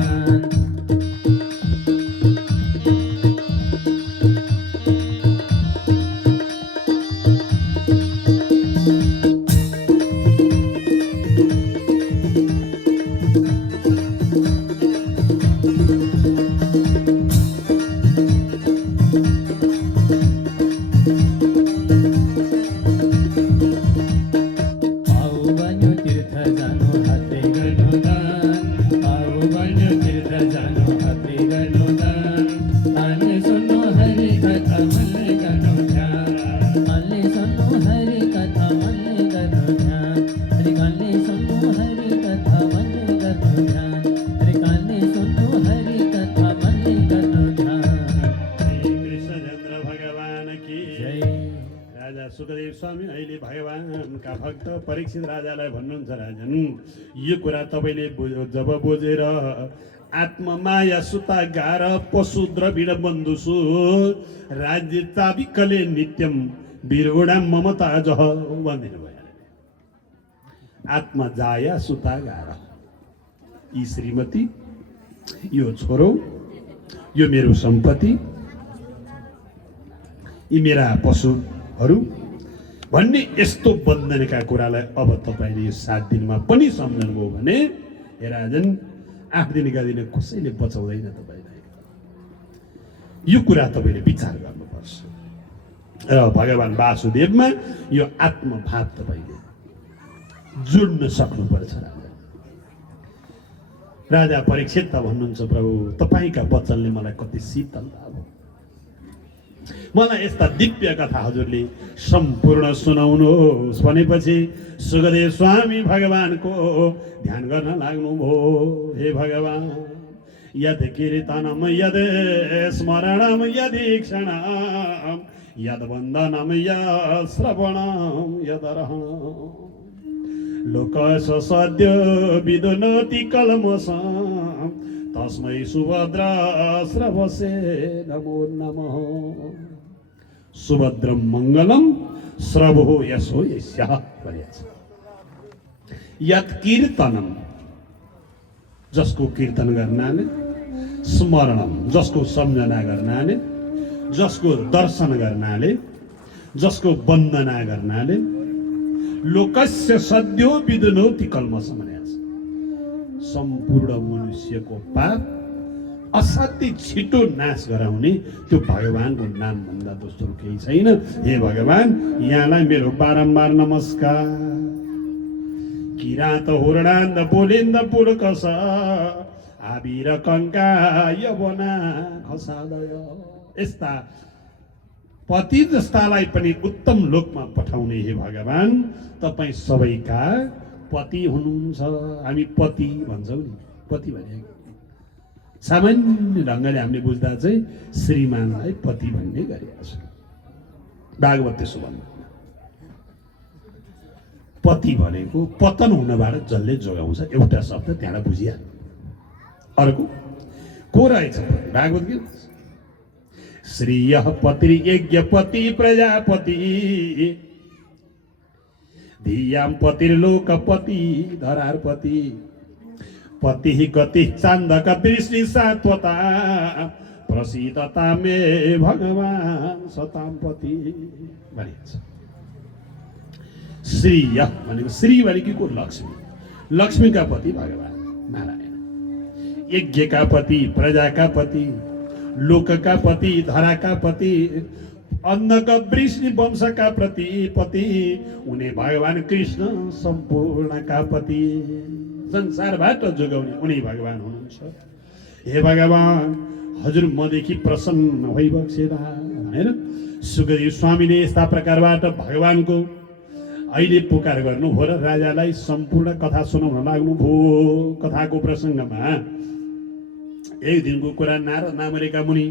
सुखदेव स्वामी अहिले भगवानका भक्त परीक्षित राजालाई भन्नुहुन्छ, राजन यो कुरा तपाईँले जब बुझेर आत्ममाया सुता गार पशु द्रविड बन्धुसु राज्य चाबिकले नित्यम वीरोडा ममता जह भनिदिनु भयो। आत्मा जाया सुता गार, यी श्रीमती, यो छोरो, यो मेरो सम्पत्ति, यी मेरा पशुहरू भन्ने यस्तो बन्धनका कुरालाई अब तपाईँले यो 7 दिनमा पनि सम्झनुभयो भने हे राजन 8 दिनका दिन कसैले बचाउँदैन तपाईँलाई। यो कुरा तपाईँले विचार गर्नुपर्छ र भगवान वासुदेवमा यो आत्मभाव तपाईँले जोड्न सक्नुपर्छ। राजा परीक्षित त भन्नुहुन्छ, प्रभु तपाईँका वचनले मलाई कति शीतल भयो, मलाई यस्ता दिव्य कथा हजुरले सम्पूर्ण सुनाउनुहोस् भनेपछि सुखदेव स्वामी भगवानको ध्यान गर्न लाग्नुभयो। हे भगवान, यद कीर्तनम यद स्मरणम यदीक्षणम यद वन्दनम यद श्रवणम यदर्हणम लोकस सद्यो विदुनोति कलमसं तस्मै सुभद्रा श्रवसे नमो नमः। सुभद्रम मङ्गलम श्रवो यशो यस्याः भनिएको छ। यत् कीर्तनम, जसको कीर्तन गर्नाले, स्मरणम, जसको सम्झना गर्नाले, जसको दर्शन गर्नाले, जसको वन्दना गर्नाले, लोकस्य सद्यो विदुनोति कल्मष भनेको छ। सम्पूर्ण मनुष्यको पाप असाध्यै छिटो नाश गराउने त्यो भगवानको नाम भन्दा दोस्रो केही छैन। हे भगवान, यहाँलाई मेरो बारम्बार नमस्कार। किरात हुर्णान्द बोलेन्द पुर्कस आबिर कङ्का यवना खसादय। यस्ता पति जस्तालाई पनि उत्तम लोकमा पठाउने हे भगवान, तपाईँ सबैका पति हुनुहुन्छ। हामी पति भन्छौँ नि, पति भनेको सामान्य ढङ्गले हामीले बुझ्दा चाहिँ श्रीमानलाई पति भन्ने गरिएको छ। भागवत त्यसो भन्नु, पति भनेको पतन हुनबाट जसले जोगाउँछ, एउटा शब्द त्यहाँबाट बुझिहाल्नु। अर्को को रहेछ भागवत के श्रीयः पतिर्यज्ञपति प्रजापति धियां पतिर्लोकपति धरार्पति पतिः गतिः चान्दक वृष्णि सात्वता प्रसीदता मे भगवान् सतां पति भनिन्छ। श्रीय भनेको श्री भनेको को लक्ष्मी, लक्ष्मीका पति भगवान् नारायण, यज्ञका पति प्रजाका पति लोकका पति धराका पति अन्नका वृष्णि वंशका प्रति पति उनी भगवान् कृष्ण सम्पूर्णका पति, संसारबाट जोगाउने उनी भगवान् हुनुहुन्छ। हे भगवान् हजुर मदेखि प्रसन्न भइबक्सेरा हैन। सुखदेव स्वामीले यस्ता प्रकारबाट भगवानको अहिले पुकार गर्नुभयो र राजालाई सम्पूर्ण कथा सुनाउन लाग्नुभयो। कथाको प्रसङ्गमा एक दिनको कुरा, नारद नामरेका मुनि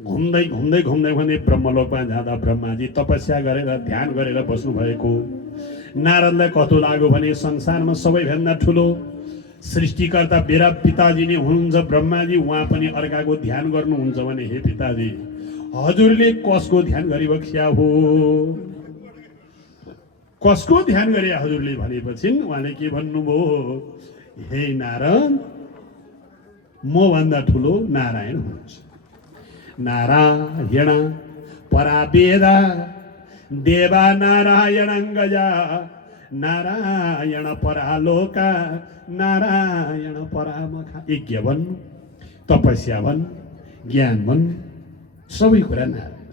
घुम्दै घुम्दै घुम्दै घुम्दै ब्रह्मलोकमा जाँदा ब्रह्माजी तपस्या गरेर ध्यान गरेर बस्नु भएको। नारदलाई कस्तो लाग्यो भने संसारमा सबैभन्दा ठुलो सृष्टिकर्ता मेरा पिताजी नै हुनुहुन्छ ब्रह्माजी, उहाँ पनि अर्काको ध्यान गर्नुहुन्छ भने हे पिताजी हजुरले कसको ध्यान गरिबक्स्या हो, कसको ध्यान गरे हजुरले भनेपछि उहाँले के भन्नुभयो, हे नारद म भन्दा ठुलो नारायण हुनुहुन्छ। नारायण परावेदा देवा नारायणङ्गजा नारायण परालोका नारायण परामखा। यज्ञ भन्नु, तपस्या भन्नु, ज्ञान भन्नु, सबै कुरा नारायण।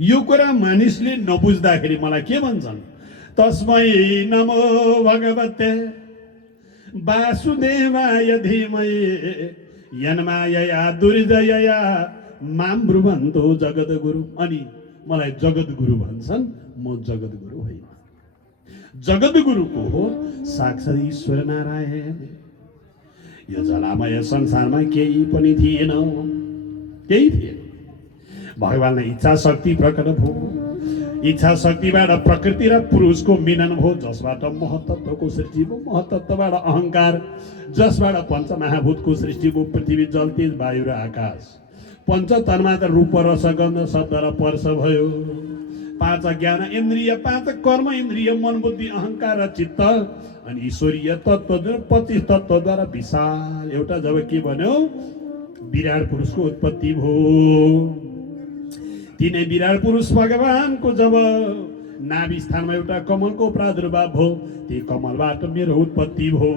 यो कुरा मानिसले नबुझ्दाखेरि मलाई के भन्छन्, तस्मै नमो भगवते वासुदेवाय धीमहि यन्मायया दुर्जयया मां ब्रुवन्तो जगद्गुरु। अनि मलाई जगद्गुरु भन्छन्, म जगद्गुरु होइन। जगद्गुरुको हो साक्षात् ईश्वर नारायण। यो जलामय संसारमा केही पनि थिएन, केही थिएन। भगवानलाई इच्छा शक्ति प्रकट भयो, इच्छा शक्तिबाट प्रकृति र पुरुषको मिलन भयो, जसबाट महतत्वको सृष्टि भयो, महतत्वबाट अहङ्कार, जसबाट पञ्चमहाभूतको सृष्टि भयो, पृथ्वी जल तेज वायु र आकाश। पञ्चतन्मा त रूप रस गन्ध शब्द र स्पर्श भयो। पाँच ज्ञान इन्द्रिय, पाँच कर्म इन्द्रिय, मन बुद्धि अहङ्कार र चित्त, अनि ईश्वरीय तत्त्व जुन 25 तत्त्वद्वारा विशाल एउटा जब के भन्यो विराट पुरुषको उत्पत्ति भयो। तिनै विराट पुरुष भगवानको जब नाभि स्थानमा एउटा कमलको प्रादुर्भाव भयो, त्यही कमलबाट मेरो उत्पत्ति भयो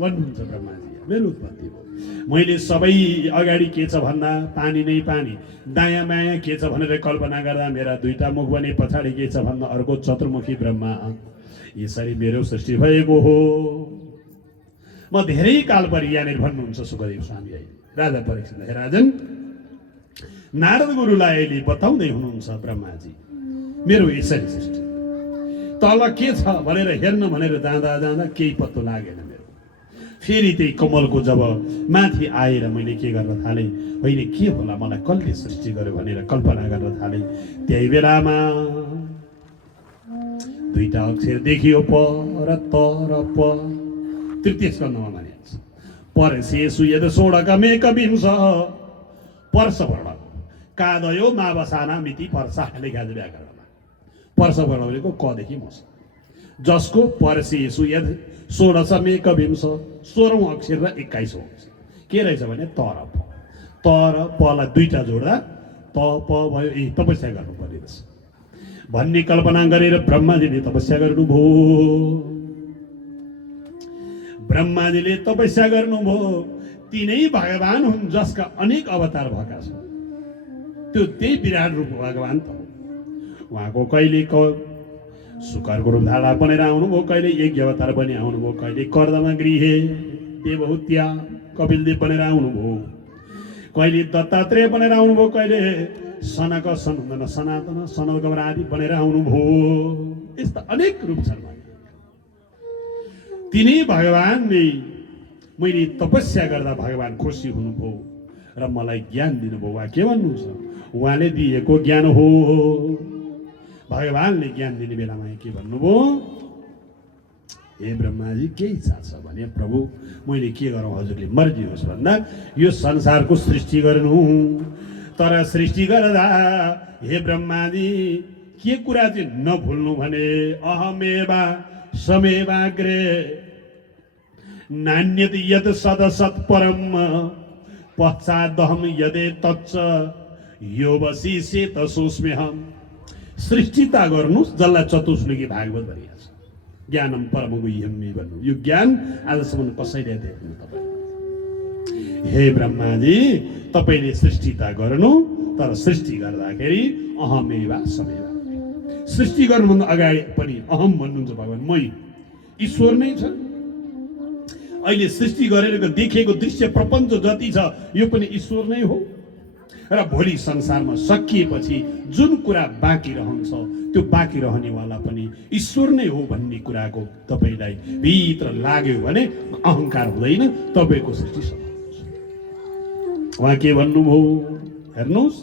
भन्नुहुन्छ ब्रह्माजी। मेरो उत्पत्ति भयो। मैले सबै अगाडि के छ भन्दा पानी नै पानी, दायाँ बायाँ के छ भनेर कल्पना गर्दा मेरा दुईटा मुख भने पछाडि के छ भन्दा अर्को चतुर्मुखी ब्रह्मा, यसरी मेरो सृष्टि भएको हो। म धेरै काल परि यहाँनिर भन्नुहुन्छ सुखदेव स्वामी अहिले राजा परीक्षित। हे राजन, नारद गुरुलाई अहिले बताउँदै हुनुहुन्छ ब्रह्माजी मेरो यसरी सृष्टि। तल के छ भनेर हेर्न भनेर जाँदा जाँदा केही पत्तो लागेन मेरो। फेरि त्यही कमलको जब माथि आएर मैले के गर्न थालेँ, होइन के होला मलाई कसले सृष्टि गर्यो भनेर कल्पना गर्न थालेँ। त्यही बेलामा दुईटा अक्षर देखियो, प र त र प। तृतीय स्कन्धमा भनिन्छ परशेषु यद षोडकमेक विंश पर्शवर्ण कादयो मावसाना मिति पर्सा लेखा छ व्याकरणमा। पर्शवर्ण भनेको कदेखि मस, जसको परशेषु यद षोडशमेक विंश 16औं अक्षर र 21औं अक्षर के रहेछ भने त र प। त र पलाई दुईटा जोड्दा त प भयो। ए तपस्या गर्नुपर्ने रहेछ भन्ने कल्पना गरेर ब्रह्माजीले तपस्या गर्नुभयो। ब्रह्माजीले तपस्या गर्नुभयो। तिनै भगवान हुन् जसका अनेक अवतार भएका छन्। त्यो त्यही विराट रूप भगवान त उहाँको कहिले शुक्रको रूप धारण बनेर आउनुभयो, कहिले यज्ञ अवतार बनी आउनुभयो, कहिले कर्दमा गृहे देवहुत्या कपिलदेव बनेर आउनुभयो, कहिले दत्तात्रेय बनेर आउनुभयो, कहिले सनक सनन्दन सनातन सनल गमरा आदि बनेर आउनुभयो। यस्ता अनेक रूप छन्। तिनै भगवानले मैले तपस्या गर्दा भगवान् खुसी हुनुभयो र मलाई ज्ञान दिनुभयो। वा के भन्नुहुन्छ? उहाँले दिएको ज्ञान हो। भगवान्ले ज्ञान दिने बेलामा के भन्नुभयो? हे ब्रह्माजी के इच्छा छ भने प्रभु मैले के गरौँ हजुरले मर्जी होस् भन्दा यो संसारको सृष्टि गर्नु। तर सृष्टि गर्दा हे ब्रह्माजी के कुरा चाहिँ नभुल्नु भने अहमेवा समेवाग्रे नान्यत यद सदसत् परम पश्चादहम यदे तच्च यो वसी सेत सोस्म्यहम। सृष्टिता गर्नुहोस् जसलाई चतुर्श्लोकी भागवत भनिएको छ। ज्ञानम परम गुह्यमी भन्नु। यो ज्ञान आजसम्म कसैले देख्नु तपाईँ। हे ब्रह्माजी तपाईँले सृष्टिता गर्नु, तर सृष्टि गर्दाखेरि अहमेवा समेवा। सृष्टि गर्नुभन्दा अगाडि पनि अहम भन्नुहुन्छ भगवान्, मै ईश्वर नै छ। अहिले सृष्टि गरेर देखेको दृश्य प्रपञ्च जति छ यो पनि ईश्वर नै हो। र भोलि संसारमा सकिएपछि जुन कुरा बाँकी रहन्छ त्यो बाँकी रहनेवाला पनि ईश्वर नै हो भन्ने कुराको तपाईँलाई भित्र लाग्यो भने अहङ्कार हुँदैन, तपाईँको सृष्टि सफल हुन्छ। उहाँ के भन्नुभयो हेर्नुहोस्,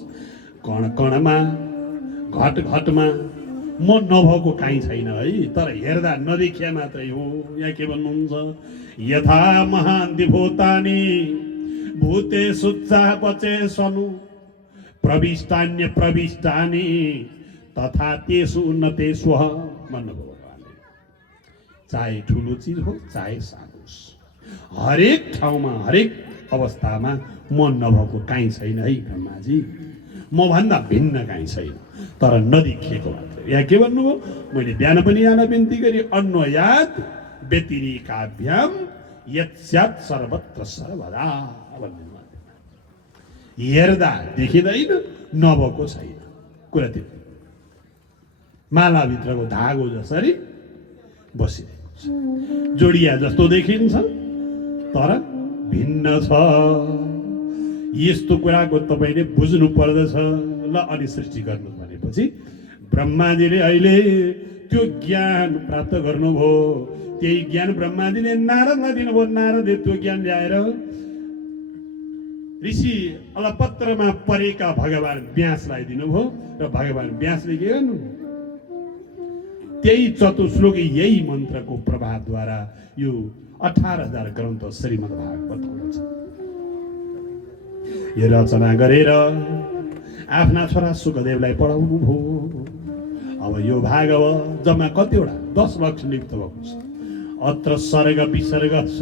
कण कणमा घट घटमा म नभएको काहीँ छैन है, तर हेर्दा नदेखिया मात्रै हो। यहाँ के भन्नुहुन्छ? यथा महान्ति भूतानि भूते सुच्चा बचे सनु प्रविष्टान्य प्रविष्टानि तथा तेसु उन्नतेषु भन्नुभयो भगवान्ले। चाहे ठुलो चिज हो चाहे सानो होस्, हरेक ठाउँमा हरेक अवस्थामा म नभएको काहीँ छैन है ब्रह्माजी, म भन्दा भिन्न काहीँ छैन, तर नदेखिएको मात्रै। यहाँ के भन्नुभयो? मैले बिहान पनि यहाँ बिन्ती गरेँ, अन्वयात व्यतिरेकाभ्याम यत्स्यात् सर्वत्र सर्वदा भन्नु। हेर्दा देखिँदैन, नभएको छैन कुरा त्यो। मालाभित्रको धागो जसरी बसिरहेको छ, जोडिया जस्तो देखिन्छ तर भिन्न छ। यस्तो कुराको तपाईँले बुझ्नु पर्दछ। ल अनि सृष्टि गर्नु भनेपछि ब्रह्माजीले अहिले त्यो ज्ञान प्राप्त गर्नुभयो। त्यही ज्ञान ब्रह्माजीले नारदलाई दिनुभयो। नारदले त्यो ज्ञान ल्याएर ऋषि अलपत्रमा परेका भगवान् व्यासलाई दिनुभयो र भगवान् व्यासले के गर्नु? त्यही चतुर्श्लोकी यही मन्त्रको प्रभावद्वारा यो 18,000 ग्रन्थ श्रीमद् भागवत हुन्छ। यो रचना गरेर आफ्ना छोरा सुखदेवलाई पढाउनु भयो। अब यो भागवत जम्मा कतिवटा 10 लक्ष लिप्त भएको छ। अत्र सर्ग विसर्ग छ,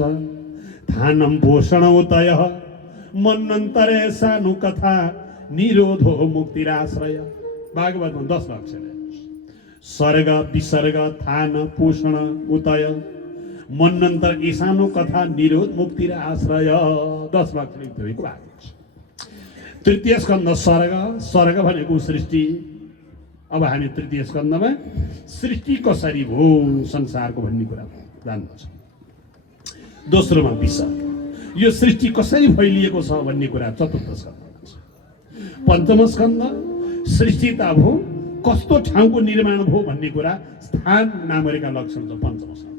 थानम भूषण उतय मन्वन्तरे सानु कथा निरोधो मुक्तिराश्रय। भागवतमा 10 लक्ष सर्ग विसर्ग थान पोषण उतय मन्वन्तर ईशानु कथा निरोध मुक्ति र आश्रय 10 लक्ष लिप्त भएको भागवत छ। तृतीय स्कन्द सर्ग, सर्ग भनेको सृष्टि। अब हामी तृतीय स्कन्दमा सृष्टि कसरी भयो संसारको भन्ने कुरा जान्नु छ। दोस्रोमा विसर्ग, यो सृष्टि कसरी फैलिएको छ भन्ने कुरा चतुर्थ स्कन्दमा छ। पञ्चम स्कन्द सृष्टिता भयो, कस्तो ठाउँको निर्माण भयो भन्ने कुरा स्थान नागरिकका लक्षण छ पञ्चम स्कन्दमा।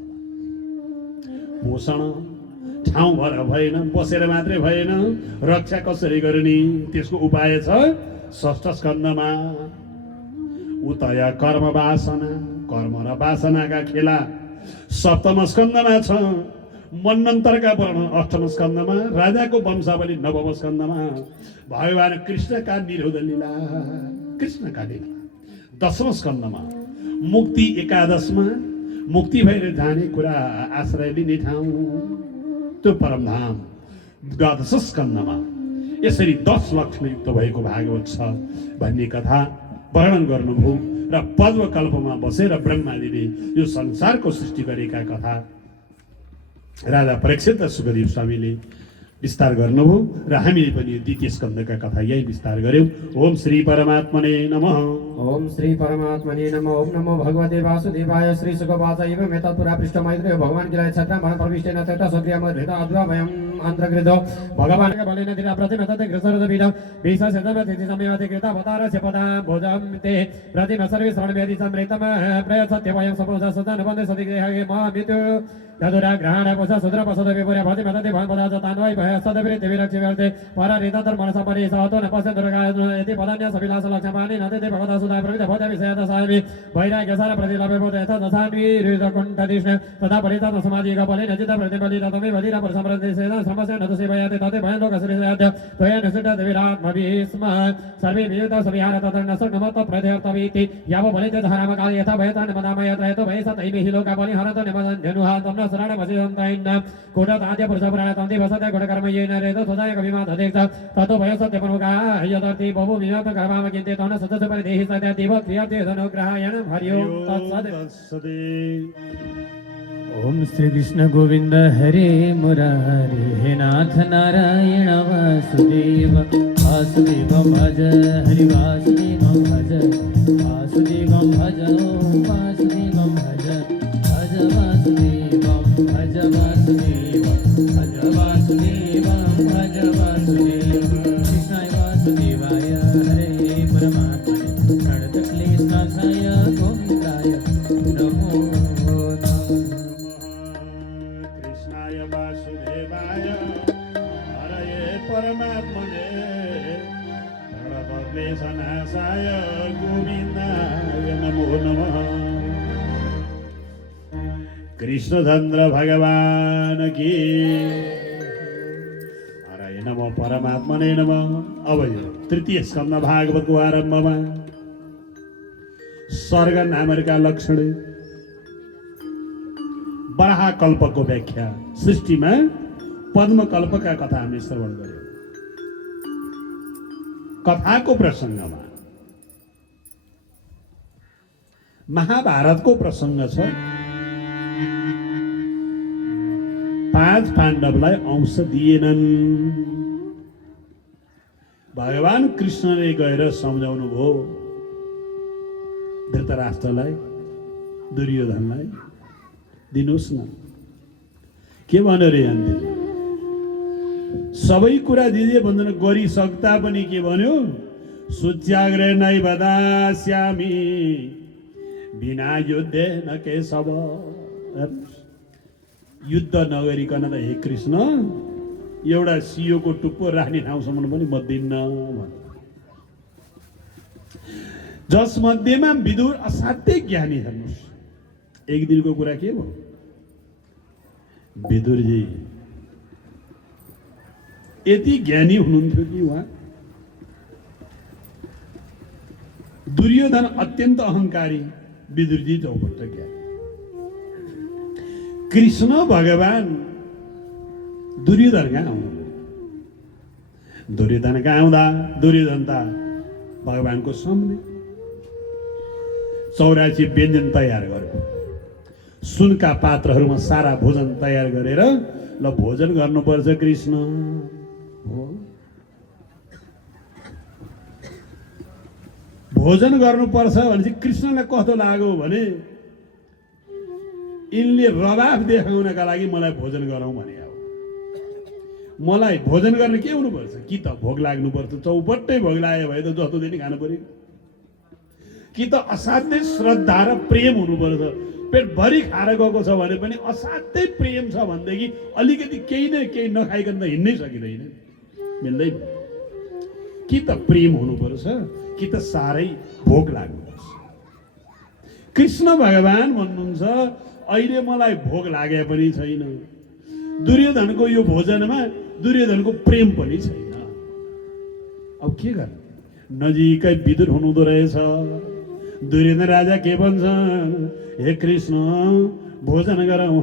पोषण ठाउँ भएर भएन, बसेर मात्रै भएन, रक्षा कसरी गर्ने त्यसको उपाय छ षष्ठ स्कन्दमा। उतय कर्म वासना, कर्म र वासनाका खेला सप्तम स्कन्दमा छ। मन्वन्तरका वर्ण अष्टम स्कन्दमा, राजाको वंशावली नवम स्कन्दमा, भगवान् कृष्णका निरोध लीला कृष्णका लीला दशम स्कन्दमा, मुक्ति एकादशमा, मुक्ति भएर जाने कुरा आश्रय लिने ठाउँ त्यो परमधाम द्वादश स्कन्दमा। यसरी 10 लक्ष्मी युक्त भएको भागवत छ भन्ने कथा वर्णन गर्नुभयो र पद्मकल्पमा बसेर ब्रह्माजीले यो संसारको सृष्टि गरेका कथा राजा परीक्षित र सुखदेव स्वामीले विस्तार गर्नुभयो र हामीले पनि यो द्वितीय स्कन्दका कथा यही विस्तार गर्यौं। ओम श्री परमात्मने नमः। ओम श्री परमात्मने नमः। ओम नमो भगवते वासुदेवाय। श्री सुखवाच एवं एतत्पुरा पृष्ठमैत्रेय भगवान् किलाय छत्रा महान प्रविष्टेन तथा सत्रियम हृद अद्वयम् अन्तर्गृतो भगवान् का बलेन दिना प्रतिम तते ग्रसरद पीठम विशा शतम तिथि समयते कृता अवतारस्य पदां भोजं ते प्रतिम सर्वे श्रवणवेदि समृतम प्रयत् सत्यवयं सपोज सदन वन्दे सदिग्रहे मा मितु तदुरा ग्रहण पस सुद्र पसद विपुर्य भति मदति भन पदा जतान्वय भय सदवृत्ति तिविरक्षि वर्ते पर रिततर मनसा परि सहतो न पश्य दुर्गाय यति पदन्य सविलास लक्ष्यमानि नदति भगवता सुधा प्रवित भवते विषयत सामि वैराग्य सार प्रतिलभ्य भवते यथा दशान्वी हृदकुण्ठदिष्ण तथा परितत समाधि कपले नचित प्रतिबलि ततमे वधिर परसम्प्रति सेना श्रमस्य न सेवयते तते भयं लोकश्रेष्ठस्य त्वया निषिद्ध देवीरात्मभिस्म सर्वे वियुत सविहार तत्र न सन्नमत प्रत्यर्थवीति याव बलिते धाराम काल यथा भयता नमनामय तयतो भय सतैमे हि लोका बलि हरत नमदन धनुहा तम्न शरण वसिदन्तैन कोटत आद्य पुरुष पुराण तन्ति वसते गुणकर्म येन रेतो सदाय कविमा तदेक्ष ततो भय सत्य प्रमुखा यदर्ति बहु विनोद कर्माम किन्ते तन सदस्य परिदेहि सत्य देव क्रियाते धनुग्रहायण हरि ओम तत्सत् ओम श्री कृष्ण गोविंद हरे मुरारी हे नाथ नारायण वासुदेव वासुदेव भज हरि वासुदेव भज वासुदेव भज ओम वासुदेव भज भज वासुदेव भज वासुदेव भज वासुदेव भज वासुदेव कृष्णाय वासुदेवाय हरे परमात्मने प्रणतक्लेशनाशाय गोविन्दाय नमो कृष्णाय वासुदेवाय हरये परमात्मने प्रणतक्लेशनाशाय गोविन्दाय नमो नमः। कृष्णचन्द्र भगवान की हरये नमो परमात्मने नमः। अब यो तृतीय स्कन्द भागवतको आरम्भमा सर्ग नामहरूका लक्षण बराहकल्पको व्याख्या सृष्टिमा पद्मकल्पका कथा हामीले श्रवण गर्यौं। कथाको प्रसङ्गमा महाभारतको प्रसङ्ग छ। 5 पाण्डवलाई अंश दिएनन्। भगवान कृष्णले गएर सम्झाउनु भयो धृतराष्ट्रलाई, दुर्योधनलाई, दिनुहोस् न। के भन्यो रे अन्तिम सबै कुरा दिदिए भन्दैन, गरिसक्दा पनि के भन्यो, सुच्याग्रे नै वदास्यामि बिना युद्धे न केशव। युद्ध नगरिकन त हे कृष्ण एउटा सियोको टुप्पो राख्ने ठाउँसम्म पनि म दिन्न भन्यो। जसमध्येमा विदुर असाध्यै ज्ञानी। हेर्नुहोस्, एक दिनको कुरा के भयो, विदुरजी यति ज्ञानी हुनुहुन्थ्यो कि उहाँ। दुर्योधन अत्यन्त अहङ्कारी, विदुरजी चौपट्ट ज्ञानी। कृष्ण भगवान दुर्योधन कहाँ आउनु, दुर्योधन कहाँ आउँदा दुर्योधन त भगवानको सामने 84 व्यञ्जन तयार गर्यो। सुनका पात्रहरूमा सारा भोजन तयार गरेर ल भोजन गर्नुपर्छ कृष्ण हो। भोजन गर्नुपर्छ भनेपछि कृष्णलाई कस्तो लाग्यो भने यिनले रवाफ देखाउनका लागि मलाई भोजन गराउँ भने हो। मलाई भोजन गर्न के हुनुपर्छ, कि त भोग लाग्नुपर्छ, चौपट्टै भोग लाग्यो भए त जस्तो दिन खानु पर्यो, कि त असाध्यै श्रद्धा र प्रेम हुनुपर्छ। पेटभरि खाएर गएको छ भने पनि असाध्यै प्रेम छ भनेदेखि अलिकति केही न केही नखाइकन त हिँड्नै सकिँदैन, मिल्दैन। कि त प्रेम हुनुपर्छ, कि त साह्रै भोग लाग्नुपर्छ। कृष्ण भगवान भन्नुहुन्छ अहिले मलाई भोग लागे पनि छैन, दुर्योधनको यो भोजनमा दुर्योधनको प्रेम पनि छैन। अब के गर्नु, नजिकै विदुर हुनुहुँदो रहेछ। दुर्योधन राजा के भन्छन्, हे कृष्ण भोजन गरौँ।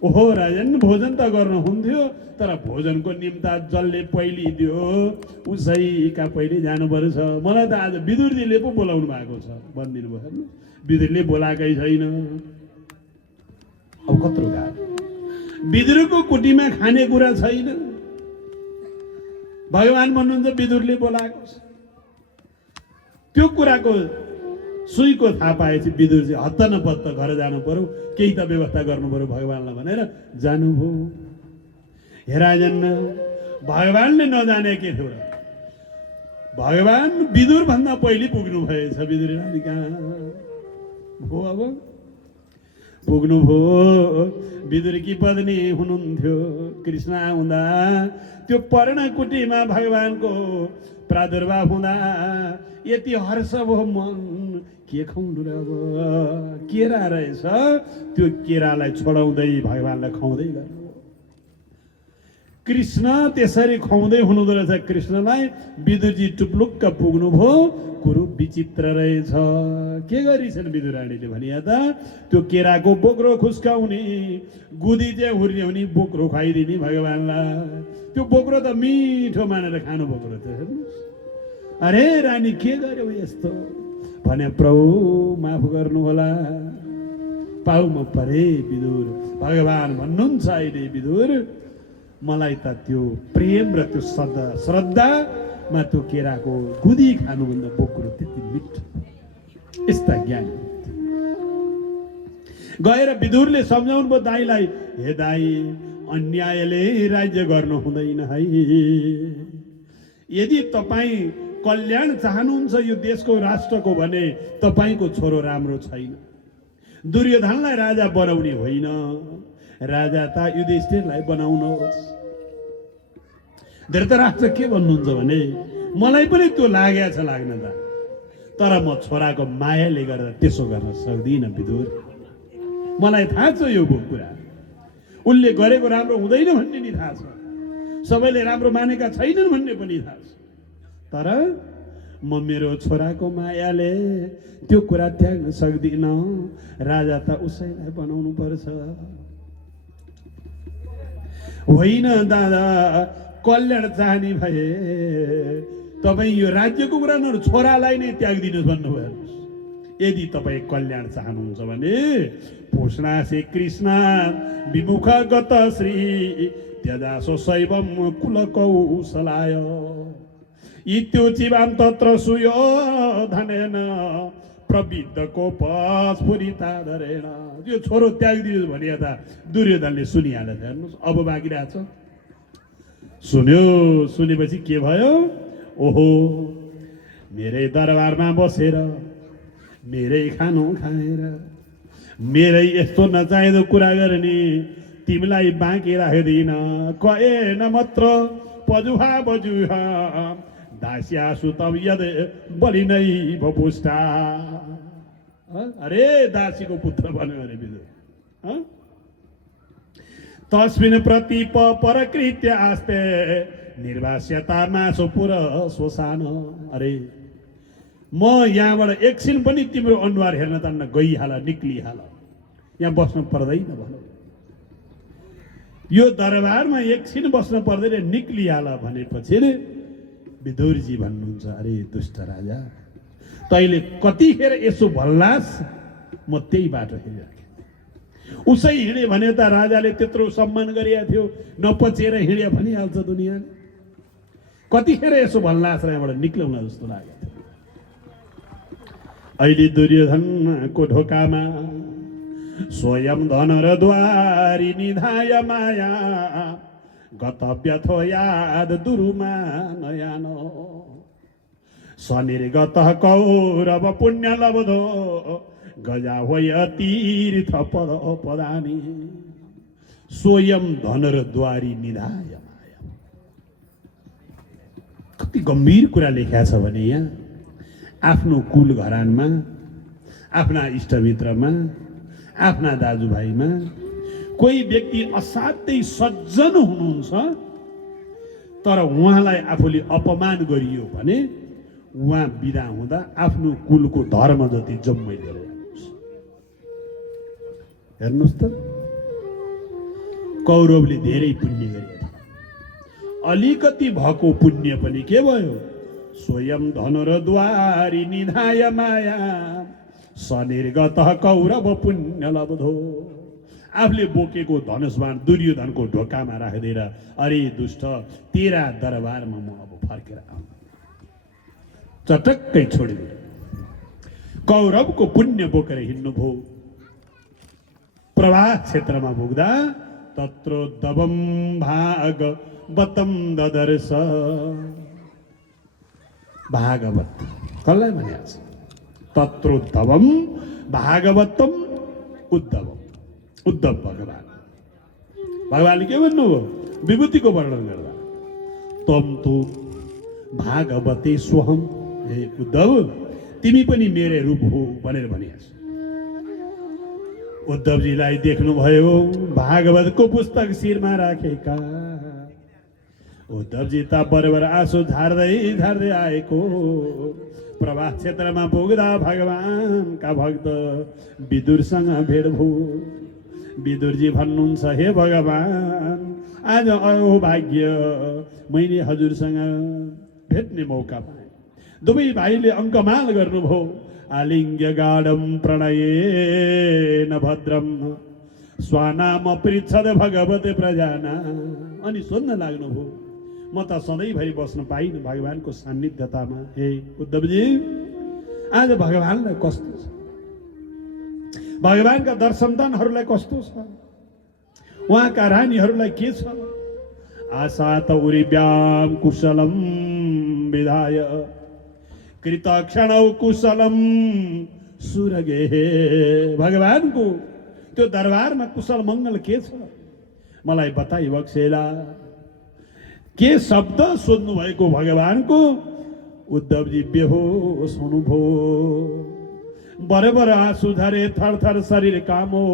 ओहो राजन, भोजन त गर्नु हुन्थ्यो, तर भोजनको निम्ता जसले पहिले दियो उसैका पहिले जानुपर्छ। मलाई त आज विदुरजीले पो बोलाउनु भएको छ भनिदिनु भयो। विदुरले बोलाएकै छैन। अब कत्रो गाह्रो, विदुरको कुटीमा खाने कुरा छैन। भगवान भन्नुहुन्छ विदुरले बोलाएको छ। त्यो कुराको सुईको थाहा पाएपछि विदुरजी हत्त नपत्त घर जानु पर्यो, केही त व्यवस्था गर्नु पर्यो भगवानलाई भनेर जानुभयो। हेराजन भगवानले नजाने के थियो, भगवान विदुर भन्दा पहिले पुग्नु भएछ। विदुर रानी कहाँ हो। अब पुग्नुभयो। विदुरकी पत्नी हुनुहुन्थ्यो कृष्ण हुँदा, त्यो पर्णकुटीमा भगवानको प्रादुर्भाव हुँदा यति हर्ष भयो मन, के खुवाउनु र अब, केरा रहेछ, त्यो केरालाई छोडाउँदै भगवानलाई खुवाउँदै गर्नु। कृष्ण त्यसरी खुवाउँदै हुनुहुँदो रहेछ कृष्णलाई। विदुरजी टुप्लुक्क पुग्नुभयो। कुरो विचित्र रहेछ। के गरिछन् विदुराणीले भनिया त, त्यो केराको बोक्रो खुस्काउने, गुदी चाहिँ हुर्याउने, बोक्रो खुवाइदिने भगवानलाई। त्यो बोक्रो त मिठो मानेर खानु बोक्रो त। हेर्नुहोस्, अरे रानी के गर्यो यस्तो भने, प्रभु माफ गर्नुहोला, पाउ म परे विदुर। भगवान भन्नुहुन्छ अहिले विदुर, मलाई त त्यो प्रेम र त्यो श्रद्धामा त्यो केराको गुदी खानुभन्दा बोक्रो त्यति मिठो। यस्ता ज्ञान गएर विदुरले सम्झाउनु भयो दाईलाई, हे दाई, अन्यायले राज्य गर्नु हुँदैन है। यदि तपाईँ कल्याण चाहनुहुन्छ यो देशको राष्ट्रको भने तपाईँको छोरो राम्रो छैन। दुर्योधनलाई राजा बनाउने होइन, राजा त युधिष्ठिरलाई बनाउनुहोस्। धृतराष्ट्र के भन्नुहुन्छ भने, मलाई पनि त्यो लागेको छ लाग्न त, तर म छोराको मायाले गर्दा त्यसो गर्न सक्दिनँ विदुर। मलाई थाहा छ यो कुरा, उनले गरेको राम्रो हुँदैन भन्ने नि थाहा छ, सबैले राम्रो मानेका छैनन् भन्ने पनि थाहा छ, तर म मेरो छोराको मायाले त्यो कुरा त्याग्न सक्दिनँ। राजा त उसैलाई बनाउनु पर्छ। होइन दादा, कल्याण चाहने भए तपाईँ यो राज्यको कुरा न, छोरालाई नै त्यागिदिनुहोस् भन्नुभयो। यदि तपाईँ कल्याण चाहनुहुन्छ भने पोषणासे कृष्ण विमुख गत श्री त्यजासो शैवम कुल कौशलाय इत्युचिवाम तत्र सुयो धनेन प्रविद्धको पस्फुरिता धरेन। यो छोरो त्यागिदिनुहोस् भने त दुर्योधनले सुनिहाल्छ। हेर्नुहोस्, अब बाँकी रहेछ। सुन्यो, सुनेपछि के भयो? ओहो, मेरै दरबारमा बसेर, मेरै खानु खाएर, मेरै यस्तो नचाहिँदो कुरा गर्ने तिमीलाई बाँकी राख्दिन। कए न मात्र पजुहा बजुहा दास्या सुतम यद बलि नै बपुष्टा। अरे दासीको पुत्र भन्यो अरे विदुर। तस्मिन् प्रतीप परकृत्य आस्ते निर्वास्यता मासो पुर शोषान। अरे म यहाँबाट एकछिन पनि तिम्रो अनुहार हेर्न तान्न गइहाल, निक्लिहाल, यहाँ बस्नु पर्दैन भन। यो दरबारमा एकछिन बस्न पर्दैन, निक्लिहाल भनेपछि विदुरजी भन्नुहुन्छ, अरे दुष्ट राजा, तैँले कतिखेर यसो भल्लास, म त्यही बाटो हिँडिराखेँ। उसै हिँडे भने त राजाले त्यत्रो सम्मान गरिएको थियो, नपचेर हिँड्या भनिहाल्छ दुनियाँले। कतिखेर यसो भल्लास र यहाँबाट निक्लाउन जस्तो लाग्यो। अहिले दुर्योधनको ढोकामा स्वयं धन र द्वारी निधाय माया गतव्यथो याद दुरुमा नयानो शनिर्गत कौरव पुण्य लब्धो गजा होय तीर्थ पद पदानी स्वयं धन र द्वारी निधाय माया। कति गम्भीर कुरा लेख्या छ भने यहाँ आफ्नो कुल घरानमा, आफ्ना इष्टमित्रमा, आफ्ना दाजुभाइमा कोही व्यक्ति असाध्यै सज्जन हुनुहुन्छ, तर उहाँलाई आफूले अपमान गरियो भने उहाँ बिदा हुँदा आफ्नो कुलको धर्म जति जम्मै लिएर जानुहोस्। हेर्नुहोस् त, कौरवले धेरै पुण्य गरेका थिए। अलिकति भएको पुण्य पनि के भयो? स्वयं धन र द्वारी निधाय माया शनिर्गत कौरव पुण्य लब्धो। आफूले बोकेको धनुष बाण दुर्योधनको ढोकामा राखिदिएर, अरे दुष्ट, तेरा दरबारमा म अब फर्केर आउँ, चटक्कै छोडिदिनु। कौरवको पुण्य बोकेर हिँड्नुभयो। प्रवास क्षेत्रमा पुग्दा तत्रोद्भवं भागवतं ददर्श। भागवत कसलाई भनिएको छ? तत्रोद्भवं भागवतम उद्धवम। उद्धव भगवान भगवानले के भन्नुभयो विभूतिको वर्णन गर्दा तम तु भागवते स्वहम, हे उद्धव तिमी पनि मेरै रूप हो भनेर भनिहाल्छ। उद्धवजीलाई देख्नुभयो भागवतको पुस्तक शिरमा राखेका। उद्धवजी त बराबर आँसु झार्दै झार्दै आएको। प्रवास क्षेत्रमा पुग्दा भगवानका भक्त विदुरसँग भेट भयो। विदुरजी भन्नुहुन्छ हे भगवान आज अहोभाग्य मैले हजुरसँग भेट्ने मौका पाएँ। दुवै भाइले अङ्कमाल गर्नुभयो। आलिङ्ग्य गाढम प्रणयेन भद्रम स्वानाम पृच्छद भगवते प्रजाना। अनि सोध्न लाग्नुभयो म त सधैँभरि बस्न पाइनँ भगवानको सान्निध्यतामा। हे उद्धवजी आज भगवानलाई कस्तो छ, भगवानका दर्शनदानहरूलाई कस्तो छ, उहाँका रानीहरूलाई के छ। आशा त उरिव्याम कुशलम विधाय कृतक्षणौ कुशलम सुरगे। भगवानको त्यो दरबारमा कुशल मङ्गल के छ मलाई बताइ बक्सेला। के शब्द सोध्नु भएको भगवानको। उद्धवजी बेहोस हुनुभयो। बराबर आँसु झरे, थरथर शरीर कामो।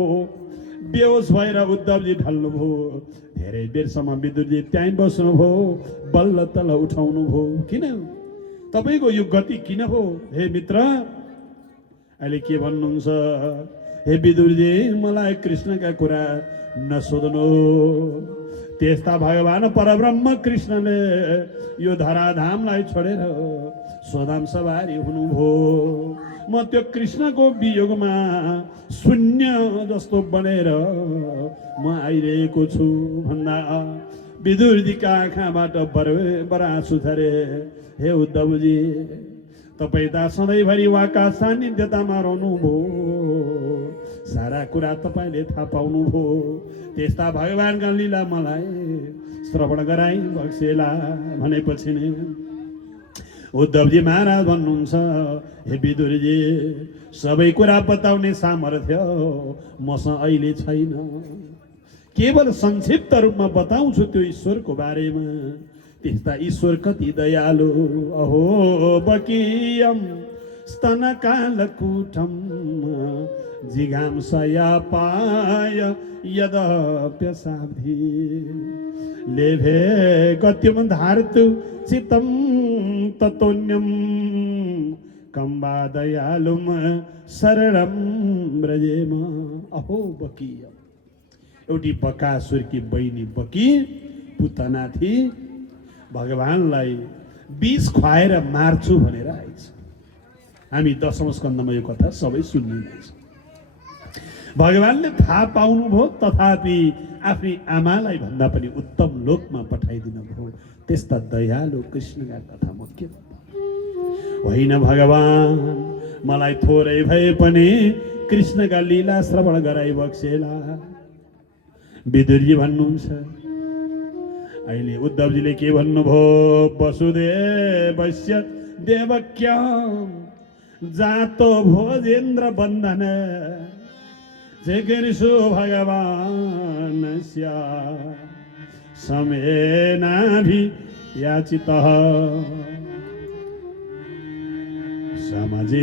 बेहोस भएर उद्धवजी ढल्नुभयो। धेरै बेरसम्म विदुरजी त्यहीँ बस्नुभयो। बल्ल तल उठाउनु भयो। किन तपाईँको यो गति किन हो हे मित्र। अहिले के भन्नुहुन्छ हे विदुरजी मलाई कृष्णका कुरा नसोध्नु। त्यस्ता भगवान परब्रह्म कृष्णले यो धराधामलाई छोडेर स्वधाम सवारी हुनुभयो। म त्यो कृष्णको वियोगमा शून्य जस्तो बनेर म आइरहेको छु भन्दा विदुरजीका आँखाबाट बराबर आँसु झरे। हे उद्धवजी तपाईँ त सधैँभरि उहाँका सान्निध्यतामा रहनुभयो। सारा कुरा तपाईँले थाहा पाउनुभयो। त्यस्ता भगवानका लीला मलाई श्रवण गराइ बक्सेला भनेपछि नै उद्धवजी महाराज भन्नुहुन्छ हे विदुरजी सबै कुरा बताउने सामर्थ्य मसँग अहिले छैन। केवल संक्षिप्त रूपमा बताउँछु त्यो ईश्वरको बारेमा। त्यस्ता ईश्वर कति दयालु। अहो बकीयम स्तनकालकूटम जिघांसया पाय यदप्यसाब्धि लेभे गत्यम धार्तु चित्तं ततोन्यम कम्बा दयालुम शरणम ब्रजेम। अहो बकीयम एउटी बकासुरकी बहिनी बकी पुतना थिए। भगवानलाई विष खुवाएर मार्छु भनेर आएछ। हामी 10औं स्कन्धमा यो कथा सबै सुन्ने छ। भगवानले थाहा पाउनुभयो तथापि आफ्नी आमालाई भन्दा पनि उत्तम लोकमा पठाइदिनु भयो। त्यस्ता दयालु कृष्णका कथा म के होइन। भगवान मलाई थोरै भए पनि कृष्णका लीला श्रवण गराइ बक्सेला। विदुरजी भन्नुहुन्छ। अहिले उद्धवजीले के भन्नुभयो वसुदेवस्य देवक्याम जातो भोजेन्द्र बन्धन जगेर्षु भगवानस्य समेनाभि याचितः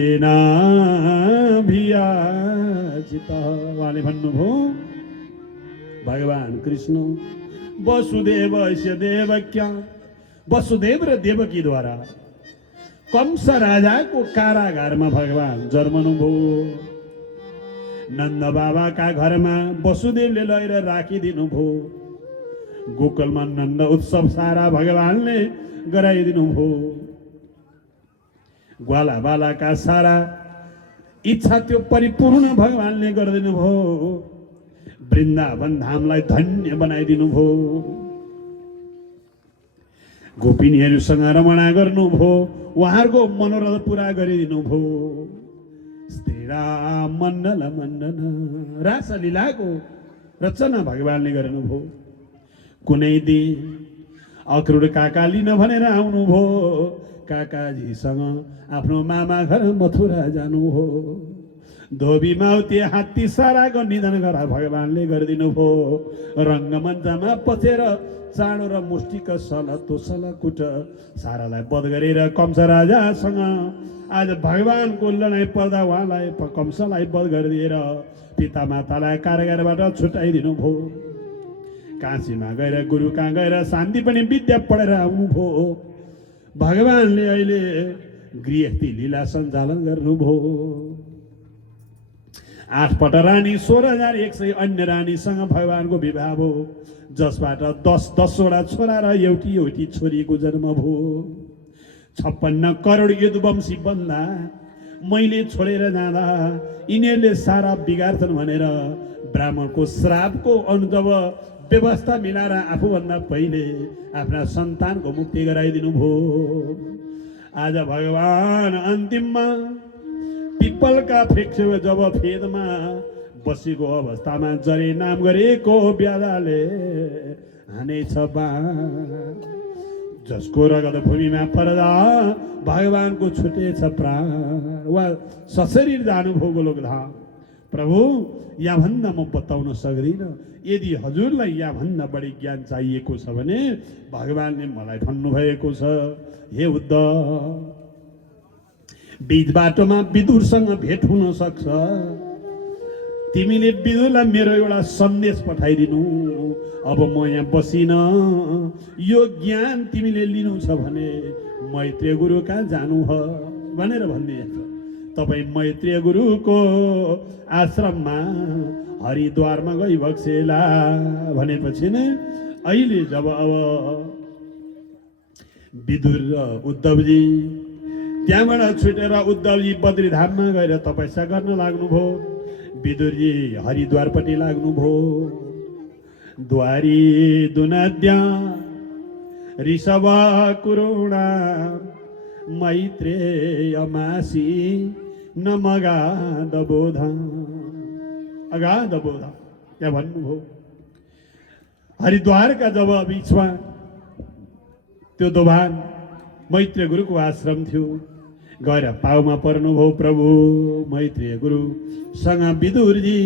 समजेनाभि याचितः। उहाँले भन्नुभयो भगवान कृष्ण वसुदेवस्य देवक्या वसुदेव र देवकीद्वारा कंस राजाको कारागारमा भगवान जन्मनुभयो। नन्द बाबाका घरमा वसुदेवले लगेर राखिदिनु भयो। गोकुलमा नन्द उत्सव सारा भगवानले गराइदिनु भयो। ग्वाला बालाका सारा इच्छा त्यो परिपूर्ण भगवानले गरिदिनु भयो। वृन्दावन धामलाई धन्य बनाइदिनु भयो। गोपिनीहरूसँग रमणा गर्नुभयो। उहाँहरूको मनोरथ पुरा गरिदिनु भयो। श्रीराम मण्डल मण्डन रासलीलाको रचना भगवानले गर्नुभयो। कुनै दिन अक्रूर काका लिन भनेर आउनुभयो। काकाजीसँग आफ्नो मामा घर मथुरा जानुभयो। धोबी माउती हात्ती साराको निधन गरा भगवानले गरिदिनु भयो। रङ्गमञ्चमा पसेर चाँडो र मुष्टिक सल तोसल कुट सारालाई वध गरेर कंस राजासँग आज भगवानको लडाइँ पर्दा उहाँलाई कंसलाई वध गरिदिएर पितामातालाई कारागारबाट छुट्याइदिनु भयो। काशीमा गएर गुरु कहाँ गएर शान्ति पनि विद्या पढेर आउनुभयो। भगवानले अहिले गृहस्थी लीला सञ्चालन गर्नुभयो। 8 पट रानी 16,100 अन्य रानीसँग भगवानको विवाह भयो, जसबाट 10-10वटा छोरा र एउटी छोरीको जन्म भयो। 56 करोड यदुवंशी बन्दा मैले छोडेर जाँदा यिनीहरूले सारा बिगार्छन् भनेर ब्राह्मणको श्रापको अनुभव व्यवस्था मिलाएर आफूभन्दा पहिले आफ्ना सन्तानको मुक्ति गराइदिनु भयो। आज भगवान अन्तिममा पिपलका फेक्छेउ जब फेदमा बसेको अवस्थामा जरे नाम गरेको ब्यादाले हानेछ बाण, जसको रगत भूमिमा पर्दा भगवानको छुटेछ प्राण। वा सशरीर जानुभयो गोलोकधाम। प्रभु यहाँभन्दा म बताउन सक्दिनँ। यदि हजुरलाई यहाँभन्दा बढी ज्ञान चाहिएको छ भने भगवानले मलाई भन्नुभएको छ, हे उद्धव, बीच बाटोमा विदुरसँग भेट हुन सक्छ। तिमीले विदुरलाई मेरो एउटा सन्देश पठाइदिनु। अब म यहाँ बसिन, यो ज्ञान तिमीले लिनु छ भने मैत्रेय गुरु कहाँ जानु ह भनेर भनिदिएछ। तपाईँ मैत्रेय गुरुको आश्रममा हरिद्वारमा गई बक्सेला भनेपछि नै अहिले जब अब विदुर र उद्धवजी त्यहाँबाट छुटेर उद्धवजी बद्रीधाममा गएर तपस्या गर्न लाग्नुभयो। विदुरजी हरिद्वारपट्टि लाग्नुभयो। द्वारी दुनद्या ऋषभ कुरुणा मैत्रेय मासी नमगाध बोध अगाध बोध त्यहाँ भन्नुभयो। हरिद्वारका जब बिचमा त्यो दोभान मैत्रेय गुरुको आश्रम थियो, गएर पाउमा पर्नुभयो। प्रभु मैत्रेय गुरुसँग विदुरजी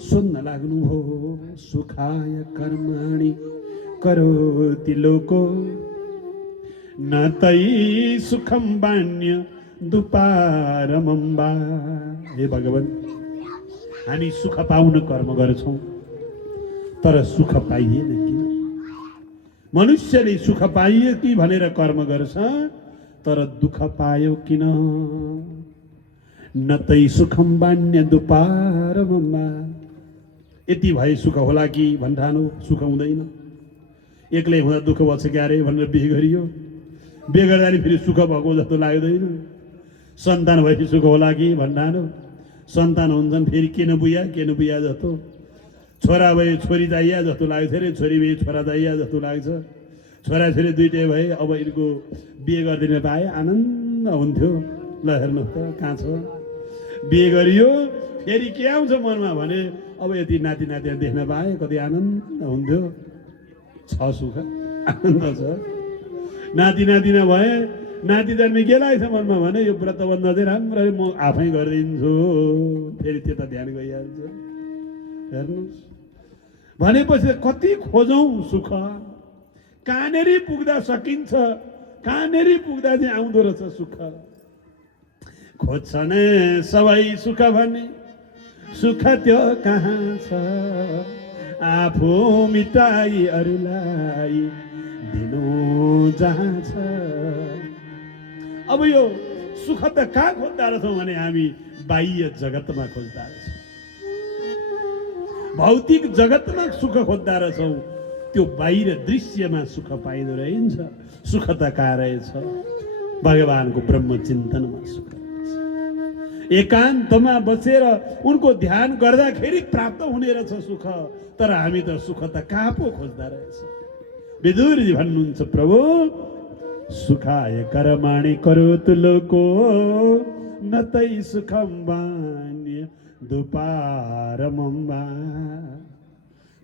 सुन्न लाग्नुभयो। सुखाय कर्माणि करोति लोको न तै सुखम बाण्य दुपारमम्बा। हे भगवान, हामी सुख पाउन कर्म गर्छौँ तर सुख पाइएन किन? मनुष्यले सुख पाइयो कि भनेर कर्म गर्छ तर दुःख पायो किन? न तै सुखम बाण्य दुपारमम्बा। यति भए सुख होला कि भन्ठानो सुख हुँदैन। एक्लै हुँदा दुःख बच्छ क्यारे भनेर बिहे गरियो। बिहे गर्दा फेरि सुख भएको जस्तो लाग्दैन। सन्तान भएपछि सुख होला कि भन्ठानो। सन्तान हुन्छन् फेरि के न बुया जस्तो। छोरा भए छोरी चाहिए जस्तो लाग्छ अरे, छोरी भए छोरा चाहिए जस्तो लाग्छ। छोराछोरी दुइटै भए अब यिनको बिहे गरिदिन पाए आनन्द हुन्थ्यो। ल हेर्नुहोस् त कहाँ छ। बिहे गरियो फेरि के आउँछ मनमा भने अब यति नाति नाति देख्न पाए कति आनन्द हुन्थ्यो। छ सुख आनन्द छ। नाति नातिना भए नाति जन्मे के लाग्छ मनमा भने यो व्रतबन्ध चाहिँ राम्ररी म आफै गरिदिन्छु। फेरि त्यता ध्यान गइहाल्छ। हेर्नुहोस् भनेपछि कति खोजौँ सुख। कहाँनेरि पुग्दा सकिन्छ, कहाँनेरि पुग्दा चाहिँ आउँदो रहेछ सुख। खोज्छन् सबै सुख भने सुख त्यो कहाँ छ? आफू मिटाई अरूलाई दिनु जहाँ छ। अब यो सुख त कहाँ खोज्दा रहेछौँ भने हामी बाह्य जगतमा खोज्दा रहेछौँ। भौतिक जगतमा सुख खोज्दा रहेछौँ। त्यो बाहिर दृश्यमा सुख पाइँदो रहेछ। सुख त कहाँ रहेछ? भगवानको ब्रह्म चिन्तनमा सुख रहेछ। एकान्तमा बसेर उनको ध्यान गर्दाखेरि प्राप्त हुने रहेछ सुख। तर हामी त सुख त कहाँ पो खोज्दा रहेछ? विदुरजी भन्नुहुन्छ, प्रभु सुखाय कर्माणि करोतु लोको न तै सुखम बान्य दुपारमम्बा।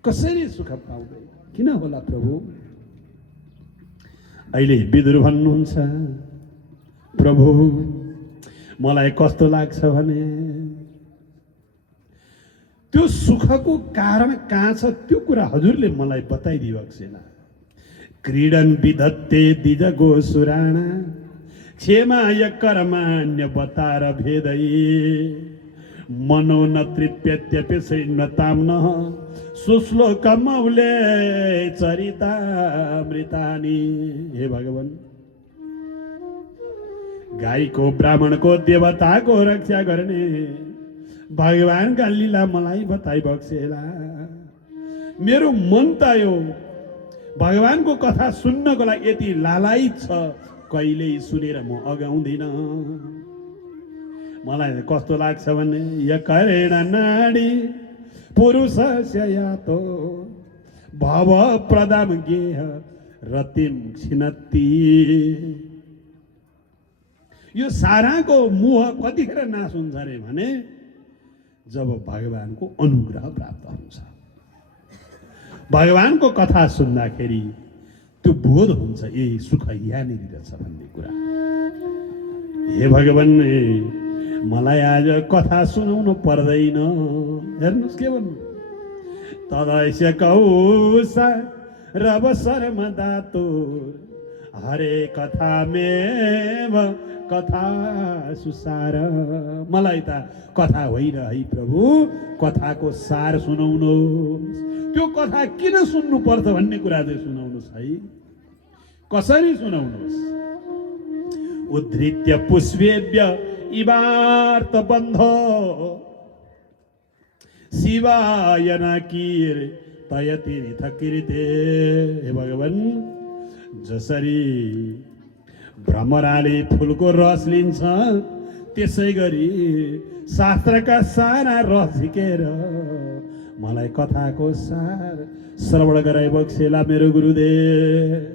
कसरी सुख पाउँदैन? किन होला प्रभु? अहिले विदुर भन्नुहुन्छ, प्रभु मलाई कस्तो लाग्छ भने त्यो सुखको कारण कहाँ छ त्यो कुरा हजुरले मलाई बताइदियो अक्सेला। क्रीडन विधत्ते दिजगो सुराणा क्षेमाय कर्माण्य बतार भेदै मनो न तृप्यत्यपि श्रीन्वताम्न सुश्लोकमौले चरितामृतानि। हे भगवान, गाईको ब्राह्मणको देवताको रक्षा गर्ने भगवानका लीला मलाई बताइ बक्सेला। मेरो मन त यो भगवानको कथा सुन्नको लागि यति लालायित छ, कहिल्यै सुनेर म अगाउँदिन। मलाई कस्तो लाग्छ भने यकरेण नाडी पुरुषस्य यातो भव प्रदाम गेह रतिम छिनत्ती। यो साराको मोह कतिखेर नाश हुन्छ रे भने जब भगवानको अनुग्रह प्राप्त हुन्छ। भगवानको कथा सुन्दाखेरि त्यो बोध हुन्छ ए सुख यहाँनिर रहेछ भन्ने कुरा। हे भगवान, मलाई आज कथा सुनाउनु पर्दैन। हेर्नुहोस् के भन्नु, तदैस्य कौसा रव शर्म दातुर हरे कथा मेव कथा सुसार। मलाई त कथा होइन है प्रभु, कथाको सार सुनाउनुहोस्। त्यो कथा किन सुन्नु पर्छ भन्ने कुरा चाहिँ सुनाउनुहोस् है। कसरी सुनाउनुहोस्? उद्धृत्य पुष्पेभ्य इवार्थ बन्ध शिवाय नाकीर तयतीर्थ कृते। हे भगवान, जसरी भ्रमराले फुलको रस लिन्छ त्यसै गरी शास्त्रका सारा रस झिकेर मलाई कथाको सार श्रवण गराइ बक्सेला मेरो गुरुदेव।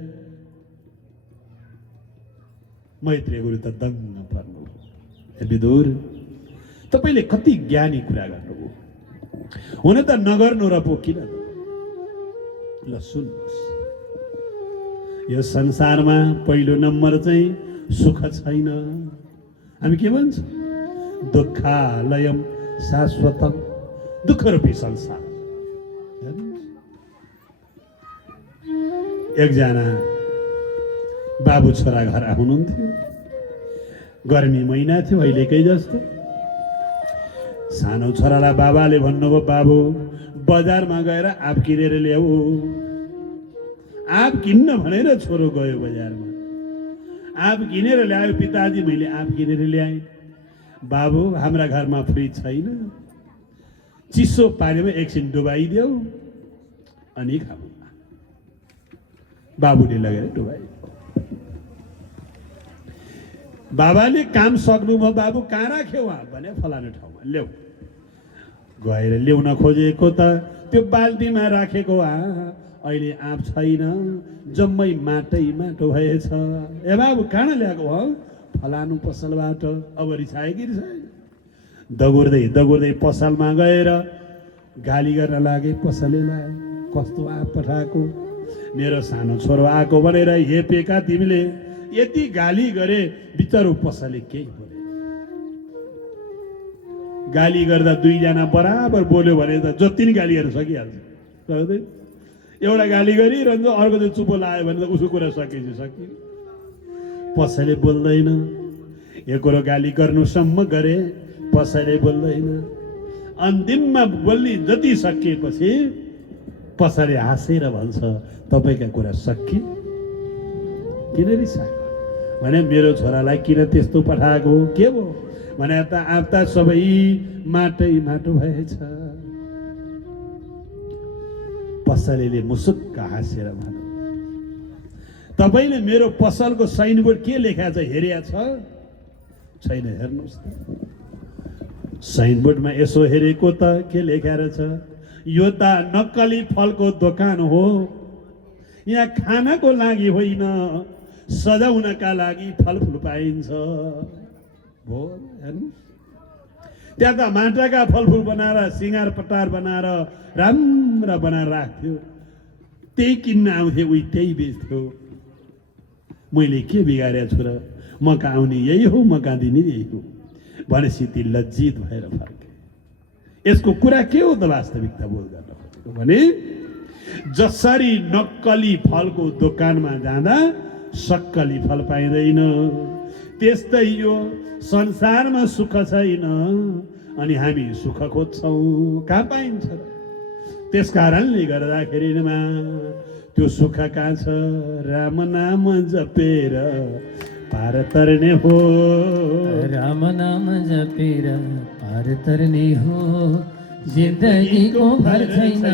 मैत्रेय गुरु त दङ्ग पर्नु। हे विदुर, तपाईँले कति ज्ञानी कुरा गर्नुभयो। हुन त नगर्नु र पो किन? ल सुन्नुहोस्, यो संसारमा पहिलो नम्बर चाहिँ सुख छैन। हामी के भन्छौँ? दुःखालयम शाश्वतम, दुःख रूपी संसार। एकजना बाबु छोरा घर हुनुहुन्थ्यो। गर्मी महिना थियो अहिलेकै जस्तो। सानो छोरालाई बाबाले भन्नुभयो, बाबु बजारमा गएर आँप किनेर ल्याऊ। आँप किन्न भनेर छोरो गयो बजारमा, आँप किनेर ल्यायो। पिताजी, मैले आँप किनेर ल्याएँ। बाबु, हाम्रा घरमा फ्रिज छैन, चिसो पानीमा एकछिन डुबाइदेऊ अनि खाऊ। बाबुले लगेर डुबाइदियो। बाबाले काम सक्नुभयो। बाबु कहाँ राख्यौ भने फलानु ठाउँमा ल्याऊ। गएर ल्याउन खोजेको त त्यो बाल्टीमा राखेको अहिले आँप छैन, जम्मै माटै माटो भएछ। ए बाबु, कहाँ ल्याएको हो? फलानु पसलबाट। अब रिसायो कि रिसायो? दगुर्दै दगुर्दै पसलमा गएर गाली गर्न लागे पसलेलाई। कस्तो आँप पठाएको, मेरो सानो छोरो आएको भनेर हेपेका तिमीले यति गाली गरे, बिचरो पसले केही बोले। गाली गर्दा दुईजना बराबर बोल्यो भने त जति नि गाली गर्न सकिहाल्छ। एउटा गाली गरिरहन्छ, अर्को चाहिँ चुप्पो लाग्यो भने त उसको कुरा सकिन्छ सकि। पसले बोल्दैन। यो कुरो गाली गर्नुसम्म गरे, पसले बोल्दैन। अन्तिममा बोल्ने जति सकिएपछि पसले हाँसेर भन्छ, तपाईँका कुरा सकियो। किन रिसायो भने मेरो छोरालाई किन त्यस्तो पठाएको के भयो भने त आँप त सबै माटै माटो भएछ। पसलेले मुसुक्क हाँसेर भन्यो, तपाईँले मेरो पसलको साइनबोर्ड के लेखा छ हेरिया छ? छैन, हेर्नुहोस् त। साइनबोर्डमा यसो हेरेको त के लेखा रहेछ? यो त नक्कली फलको दोकान हो, यहाँ खानको लागि होइन, सजाउनका लागि फलफुल पाइन्छ। हो, हेर्नुहोस्, त्यहाँ त माटाका फलफुल बनाएर सिँगार पटार बनाएर राम्रा बनाएर राख्थ्यो। त्यही किन्न आउँथे, उही त्यही बेच्थ्यो। मैले के बिगारेको छु र? म कहाँ आउने यही हो, म कहाँ दिने यही हो भनेपछि ती लज्जित भएर फर्के। यसको कुरा के हो त वास्तविकता बोध गर्न खोजेको भने जसरी नक्कली फलको दोकानमा जाँदा सक्कली फल पाइँदैन त्यस्तै यो संसारमा सुख छैन अनि हामी सुख खोज्छौँ कहाँ पाइन्छ त्यस कारणले गर्दाखेरिमा त्यो सुख कहाँ छ राम नाम जपेर पार तर्ने हो राम नाम जपेर पार तर्ने हो जिन्दगीको भर छैन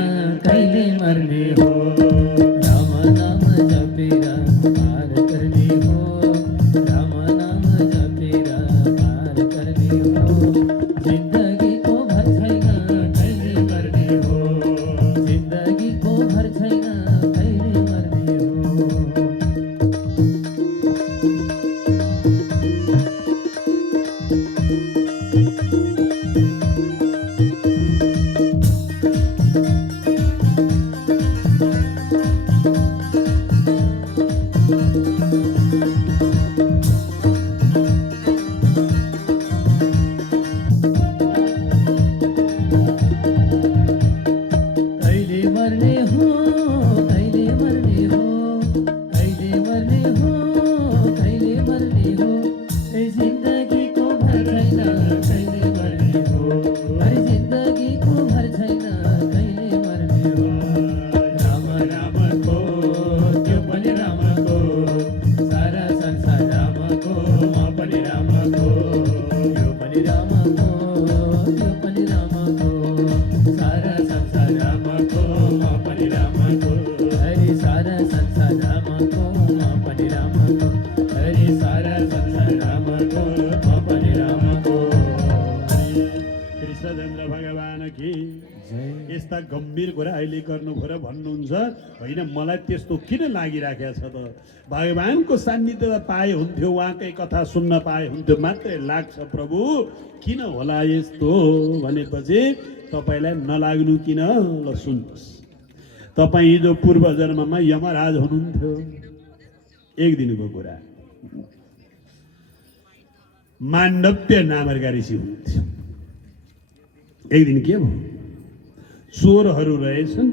कहिले मर्ने हो राम नाम जपेर पार तर्ने हो राम नाम जपेर पार तर्ने हो जिन्दगीको भर छैन कहिले मर्ने हो जिन्दगीको भर छैन कहिले मर्ने हो कृष्णचन्द्र भगवान कि यस्ता गम्भीर कुरा अहिले गर्नुभयो र भन्नुहुन्छ होइन मलाई त्यस्तो किन लागिराखेको छ त भगवानको सान्निध्य त पाए हुन्थ्यो उहाँकै कथा सुन्न पाए हुन्थ्यो मात्रै लाग्छ प्रभु किन होला यस्तो भनेपछि तपाईँलाई नलाग्नु किन ल सुन्नुहोस् तपाईँ हिजो पूर्व जन्ममा यमराज हुनुहुन्थ्यो एक दिनको कुरा माण्डव्य नामका ऋषि हुनुहुन्थ्यो एक दिन के भयो चोरहरू रहेछन्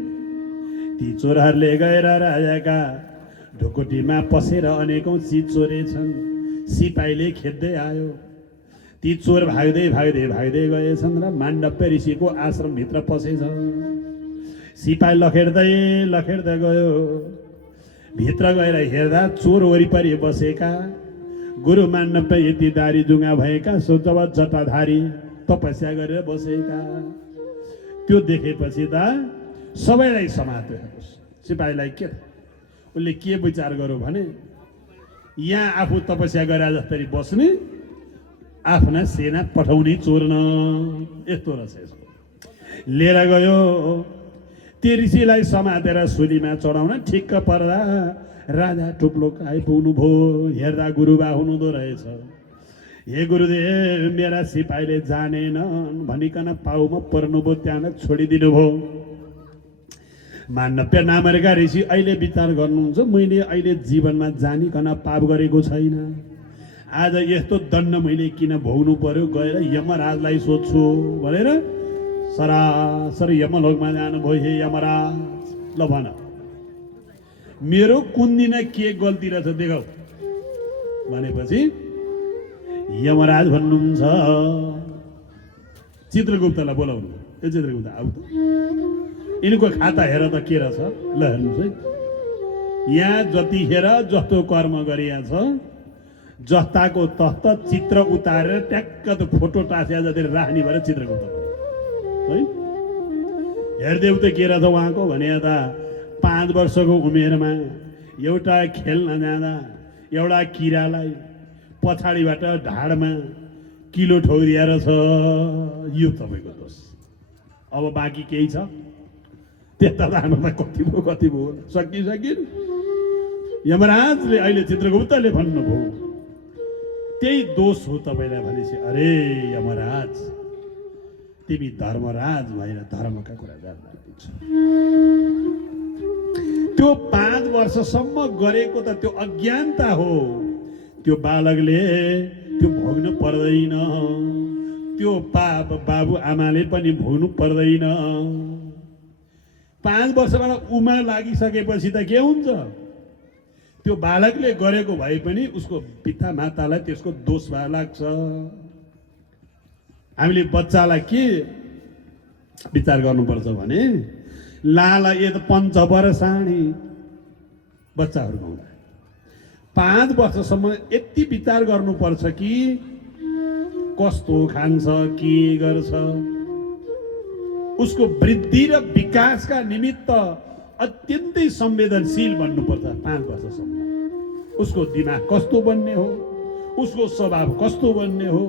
ती चोरहरूले गएर राजाका ढुकुटीमा पसेर अनेकौं चिज चोरेछन् सिपाहीले खेद्दै आयो ती चोर भाग्दै भाग्दै भाग्दै गएछन् र माण्डव्य ऋषिको आश्रमभित्र पसेछ सिपाही लखेड्दै गयो भित्र गएर हेर्दा चोर वरिपरि बसेका गुरु माण्डव्य यति दारी जुङ्गा भएका सोचव जटाधारी तपस्या गरेर बसेका त्यो देखेपछि त सबैलाई समात्यो सिपाहीलाई के उसले के विचार गर्यो भने यहाँ आफू तपस्या गरे जस्तै बस्ने आफ्ना सेना पठाउने चोर्न यस्तो रहेछ यसको लिएर गयो त्यो ऋषिलाई समातेर सुलीमा चढाउन ठिक्क पर्दा राजा टुप्लोक आइपुग्नु भयो हेर्दा गुरुबा हुनुहुँदो रहेछ हे गुरुदेव मेरा सिपाहीले जानेनन् भनिकन पाउमा पर्नुभयो त्यहाँ छोडिदिनु भयो माण्डव्य नामका ऋषि अहिले विचार गर्नुहुन्छ मैले अहिले जीवनमा जानिकन पाप गरेको छैन आज यस्तो दण्ड मैले किन भोग्नु पर्यो गएर यमराजलाई सोध्छु भनेर सरासर यमलोकमा जानुभयो हे यमराज ल भन मेरो कुन दिन के गल्ती रहेछ देखाऊ भनेपछि यमराज भन्नुहुन्छ चित्रगुप्तलाई बोलाउनु ए चित्रगुप्त आऊ त यिनको खाता हेर त के रहेछ ल हेर्नुहोस् है यहाँ जतिखेर जस्तो कर्म गरिया छ जस्ताको तस्त चित्र उतारेर ट्याक्क त फोटो टाँस्या जति राख्ने भएर चित्रगुप्त है हेर्देऊ त के रहेछ उहाँको भने त 5 वर्षको उमेरमा एउटा खेल्न जाँदा एउटा किरालाई पछाडिबाट ढाडमा किलो ठौरिया रहेछ यो तपाईँको दोष अब बाँकी केही छ त्यता जानुमा कति भयो सकिन यमराजले अहिले चित्रगुप्तले भन्नुभयो त्यही दोष हो तपाईँलाई भनेपछि अरे यमराज तिमी धर्मराज भएर धर्मका कुरा जान्दैछ त्यो 5 वर्षसम्म गरेको त त्यो अज्ञानता हो त्यो बालकले त्यो भोग्नु पर्दैन त्यो बाबु आमाले पनि भोग्नु पर्दैन। 5 वर्षबाट उमा लागिसकेपछि त के हुन्छ? त्यो बालकले गरेको भए पनि उसको पिता मातालाई त्यसको दोष भए लाग्छ। हामीले बच्चालाई के विचार गर्नुपर्छ भने लाला ए त पञ्च वर्षाणी बच्चाहरूको हुँदा 5 वर्षसम्म यति विचार गर्नुपर्छ कि कस्तो खान्छ, के गर्छ। उसको वृद्धि र विकासका निमित्त अत्यन्तै संवेदनशील बन्नुपर्छ। 5 वर्षसम्म उसको दिमाग कस्तो बन्ने हो, उसको स्वभाव कस्तो बन्ने हो,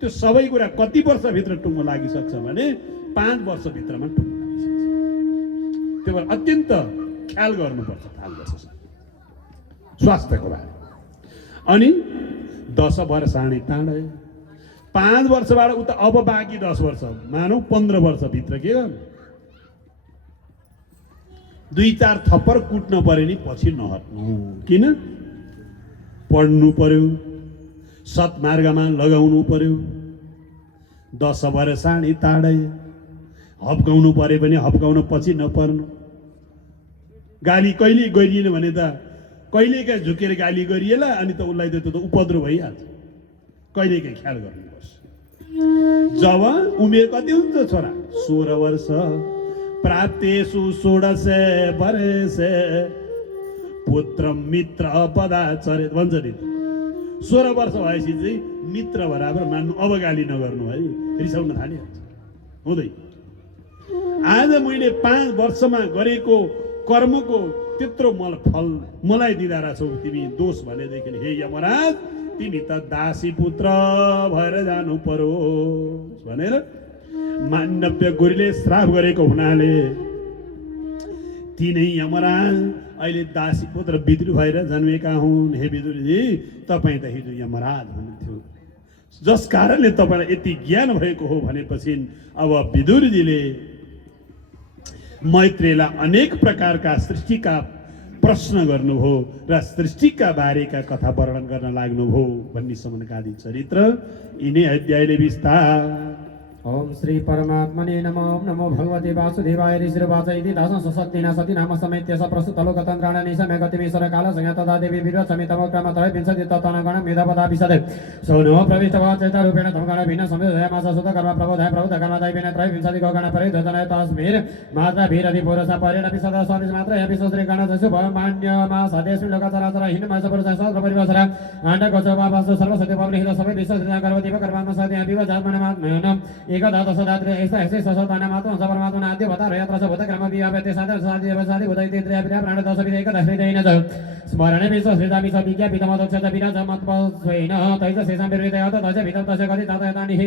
त्यो सबै कुरा कति वर्षभित्र टुङ्गो लागिसक्छ भने 5 वर्षभित्रमा टुङ्गो लागिसक्छ। त्यो भएर अत्यन्त ख्याल गर्नुपर्छ 5 वर्षसम्म स्वास्थ्यको बारे। अनि 10 वर्षाणी ताँडे 5 वर्षबाट उता अब बाँकी 10 वर्ष मानौ 15 वर्षभित्र के गर्नु? 2-4 थप्पर कुट्न पर्यो नि पछि नहट्नु। किन? पढ्नु पर्यो, सत्मार्गमा लगाउनु पर्यो। 10 वर्षाणी ताँडे हप्काउनु पर्यो भने हप्काउन पछि नपर्नु। गाली कहिले गरिएन भने त कहिलेकाहीँ झुकेर गाली गरिएला अनि त उसलाई त उपद्रो भइहाल्छ। कहिलेकाहीँ ख्याल गर्नुपर्छ। जब उमेर कति हुन्छ छोरा? 16 वर्ष प्राप्तेषु 16 वर्षे पुत्र मित्र पदाचरे भन्छ नि। 16 वर्ष भएपछि चाहिँ मित्र बराबर मान्नु, अब गाली नगर्नु है, रिसाउन थालिहाल्छ। हुँदैन। आज मैले 5 वर्षमा गरेको कर्मको त्यत्रो फल मलाई दिँदा रहेछौ तिमी दोष भनेदेखि हे यमराज तिमी त दासी पुत्र भएर जानु पर्यो भनेर माण्डव्य गुरुले श्राप गरेको हुनाले तिनै यमराज अहिले दासी पुत्र विदुर भएर जन्मेका हुन्। हे विदुरजी तपाईँ त हिजो यमराज हुनुहुन्थ्यो, जस कारणले तपाईँलाई यति ज्ञान भएको हो भनेपछि अब विदुरजीले मैत्रेयलाई अनेक प्रकारका सृष्टिका प्रश्न गर्नुभयो र सृष्टिका बारेका कथा वर्णन गर्न लाग्नुभयो भन्ने सम्मका आदि चरित्र यिनै अध्यायले विस्तार। ओम श्री परमात्मने नमो। ओम नमो भगवते वासुदेवाय ऋषिर्वाच इति दासं सशक्तिना सती नाम समेत्य स प्रस्तुतलोकतन्त्राणा निशम्य गतिमीश्वर काल संज्ञा तदा देवी विरत समितमक्रमतः विंशति तत्तनगणं मेधापदा विशद सौनो प्रविष्टवा चैतरूपेण तमगण भिन्न संविदयामास सुतकर्म प्रबोधाय प्रबोधकर्मदायिन त्रयविंशति गगण परिधतनय तस्मिन् मात्रा भीरधि पुरुष परिणपि सदा स्वामी मात्र यपि सुश्री गण शुभमान्यमा सदेस्मिन् लोकचराचर हिन्मस पुरुष सहस्र परिवसर आण्डकोचवासु सर्वसत्य पवनिहित सबै विश्वसृजा कर्मदेव कर्मात्म सत्य विव जात्मनमात्मनः एकदा दशदात्रे ऐसा ऐसे ससताना मातु हंस परमात्मा आद्य बता रयत्र स भूत क्रम विव्यते साधन साधि वसादि भूतैते त्रय प्रिय प्राण दश विदेक दशहृदयेन च स्मरणे विश्व श्रीदामि स विज्ञापितमदक्षत विराज मत्पस्वेन तैज शेषं विवृतयत तज भितं तस्य गति तातयतानि हि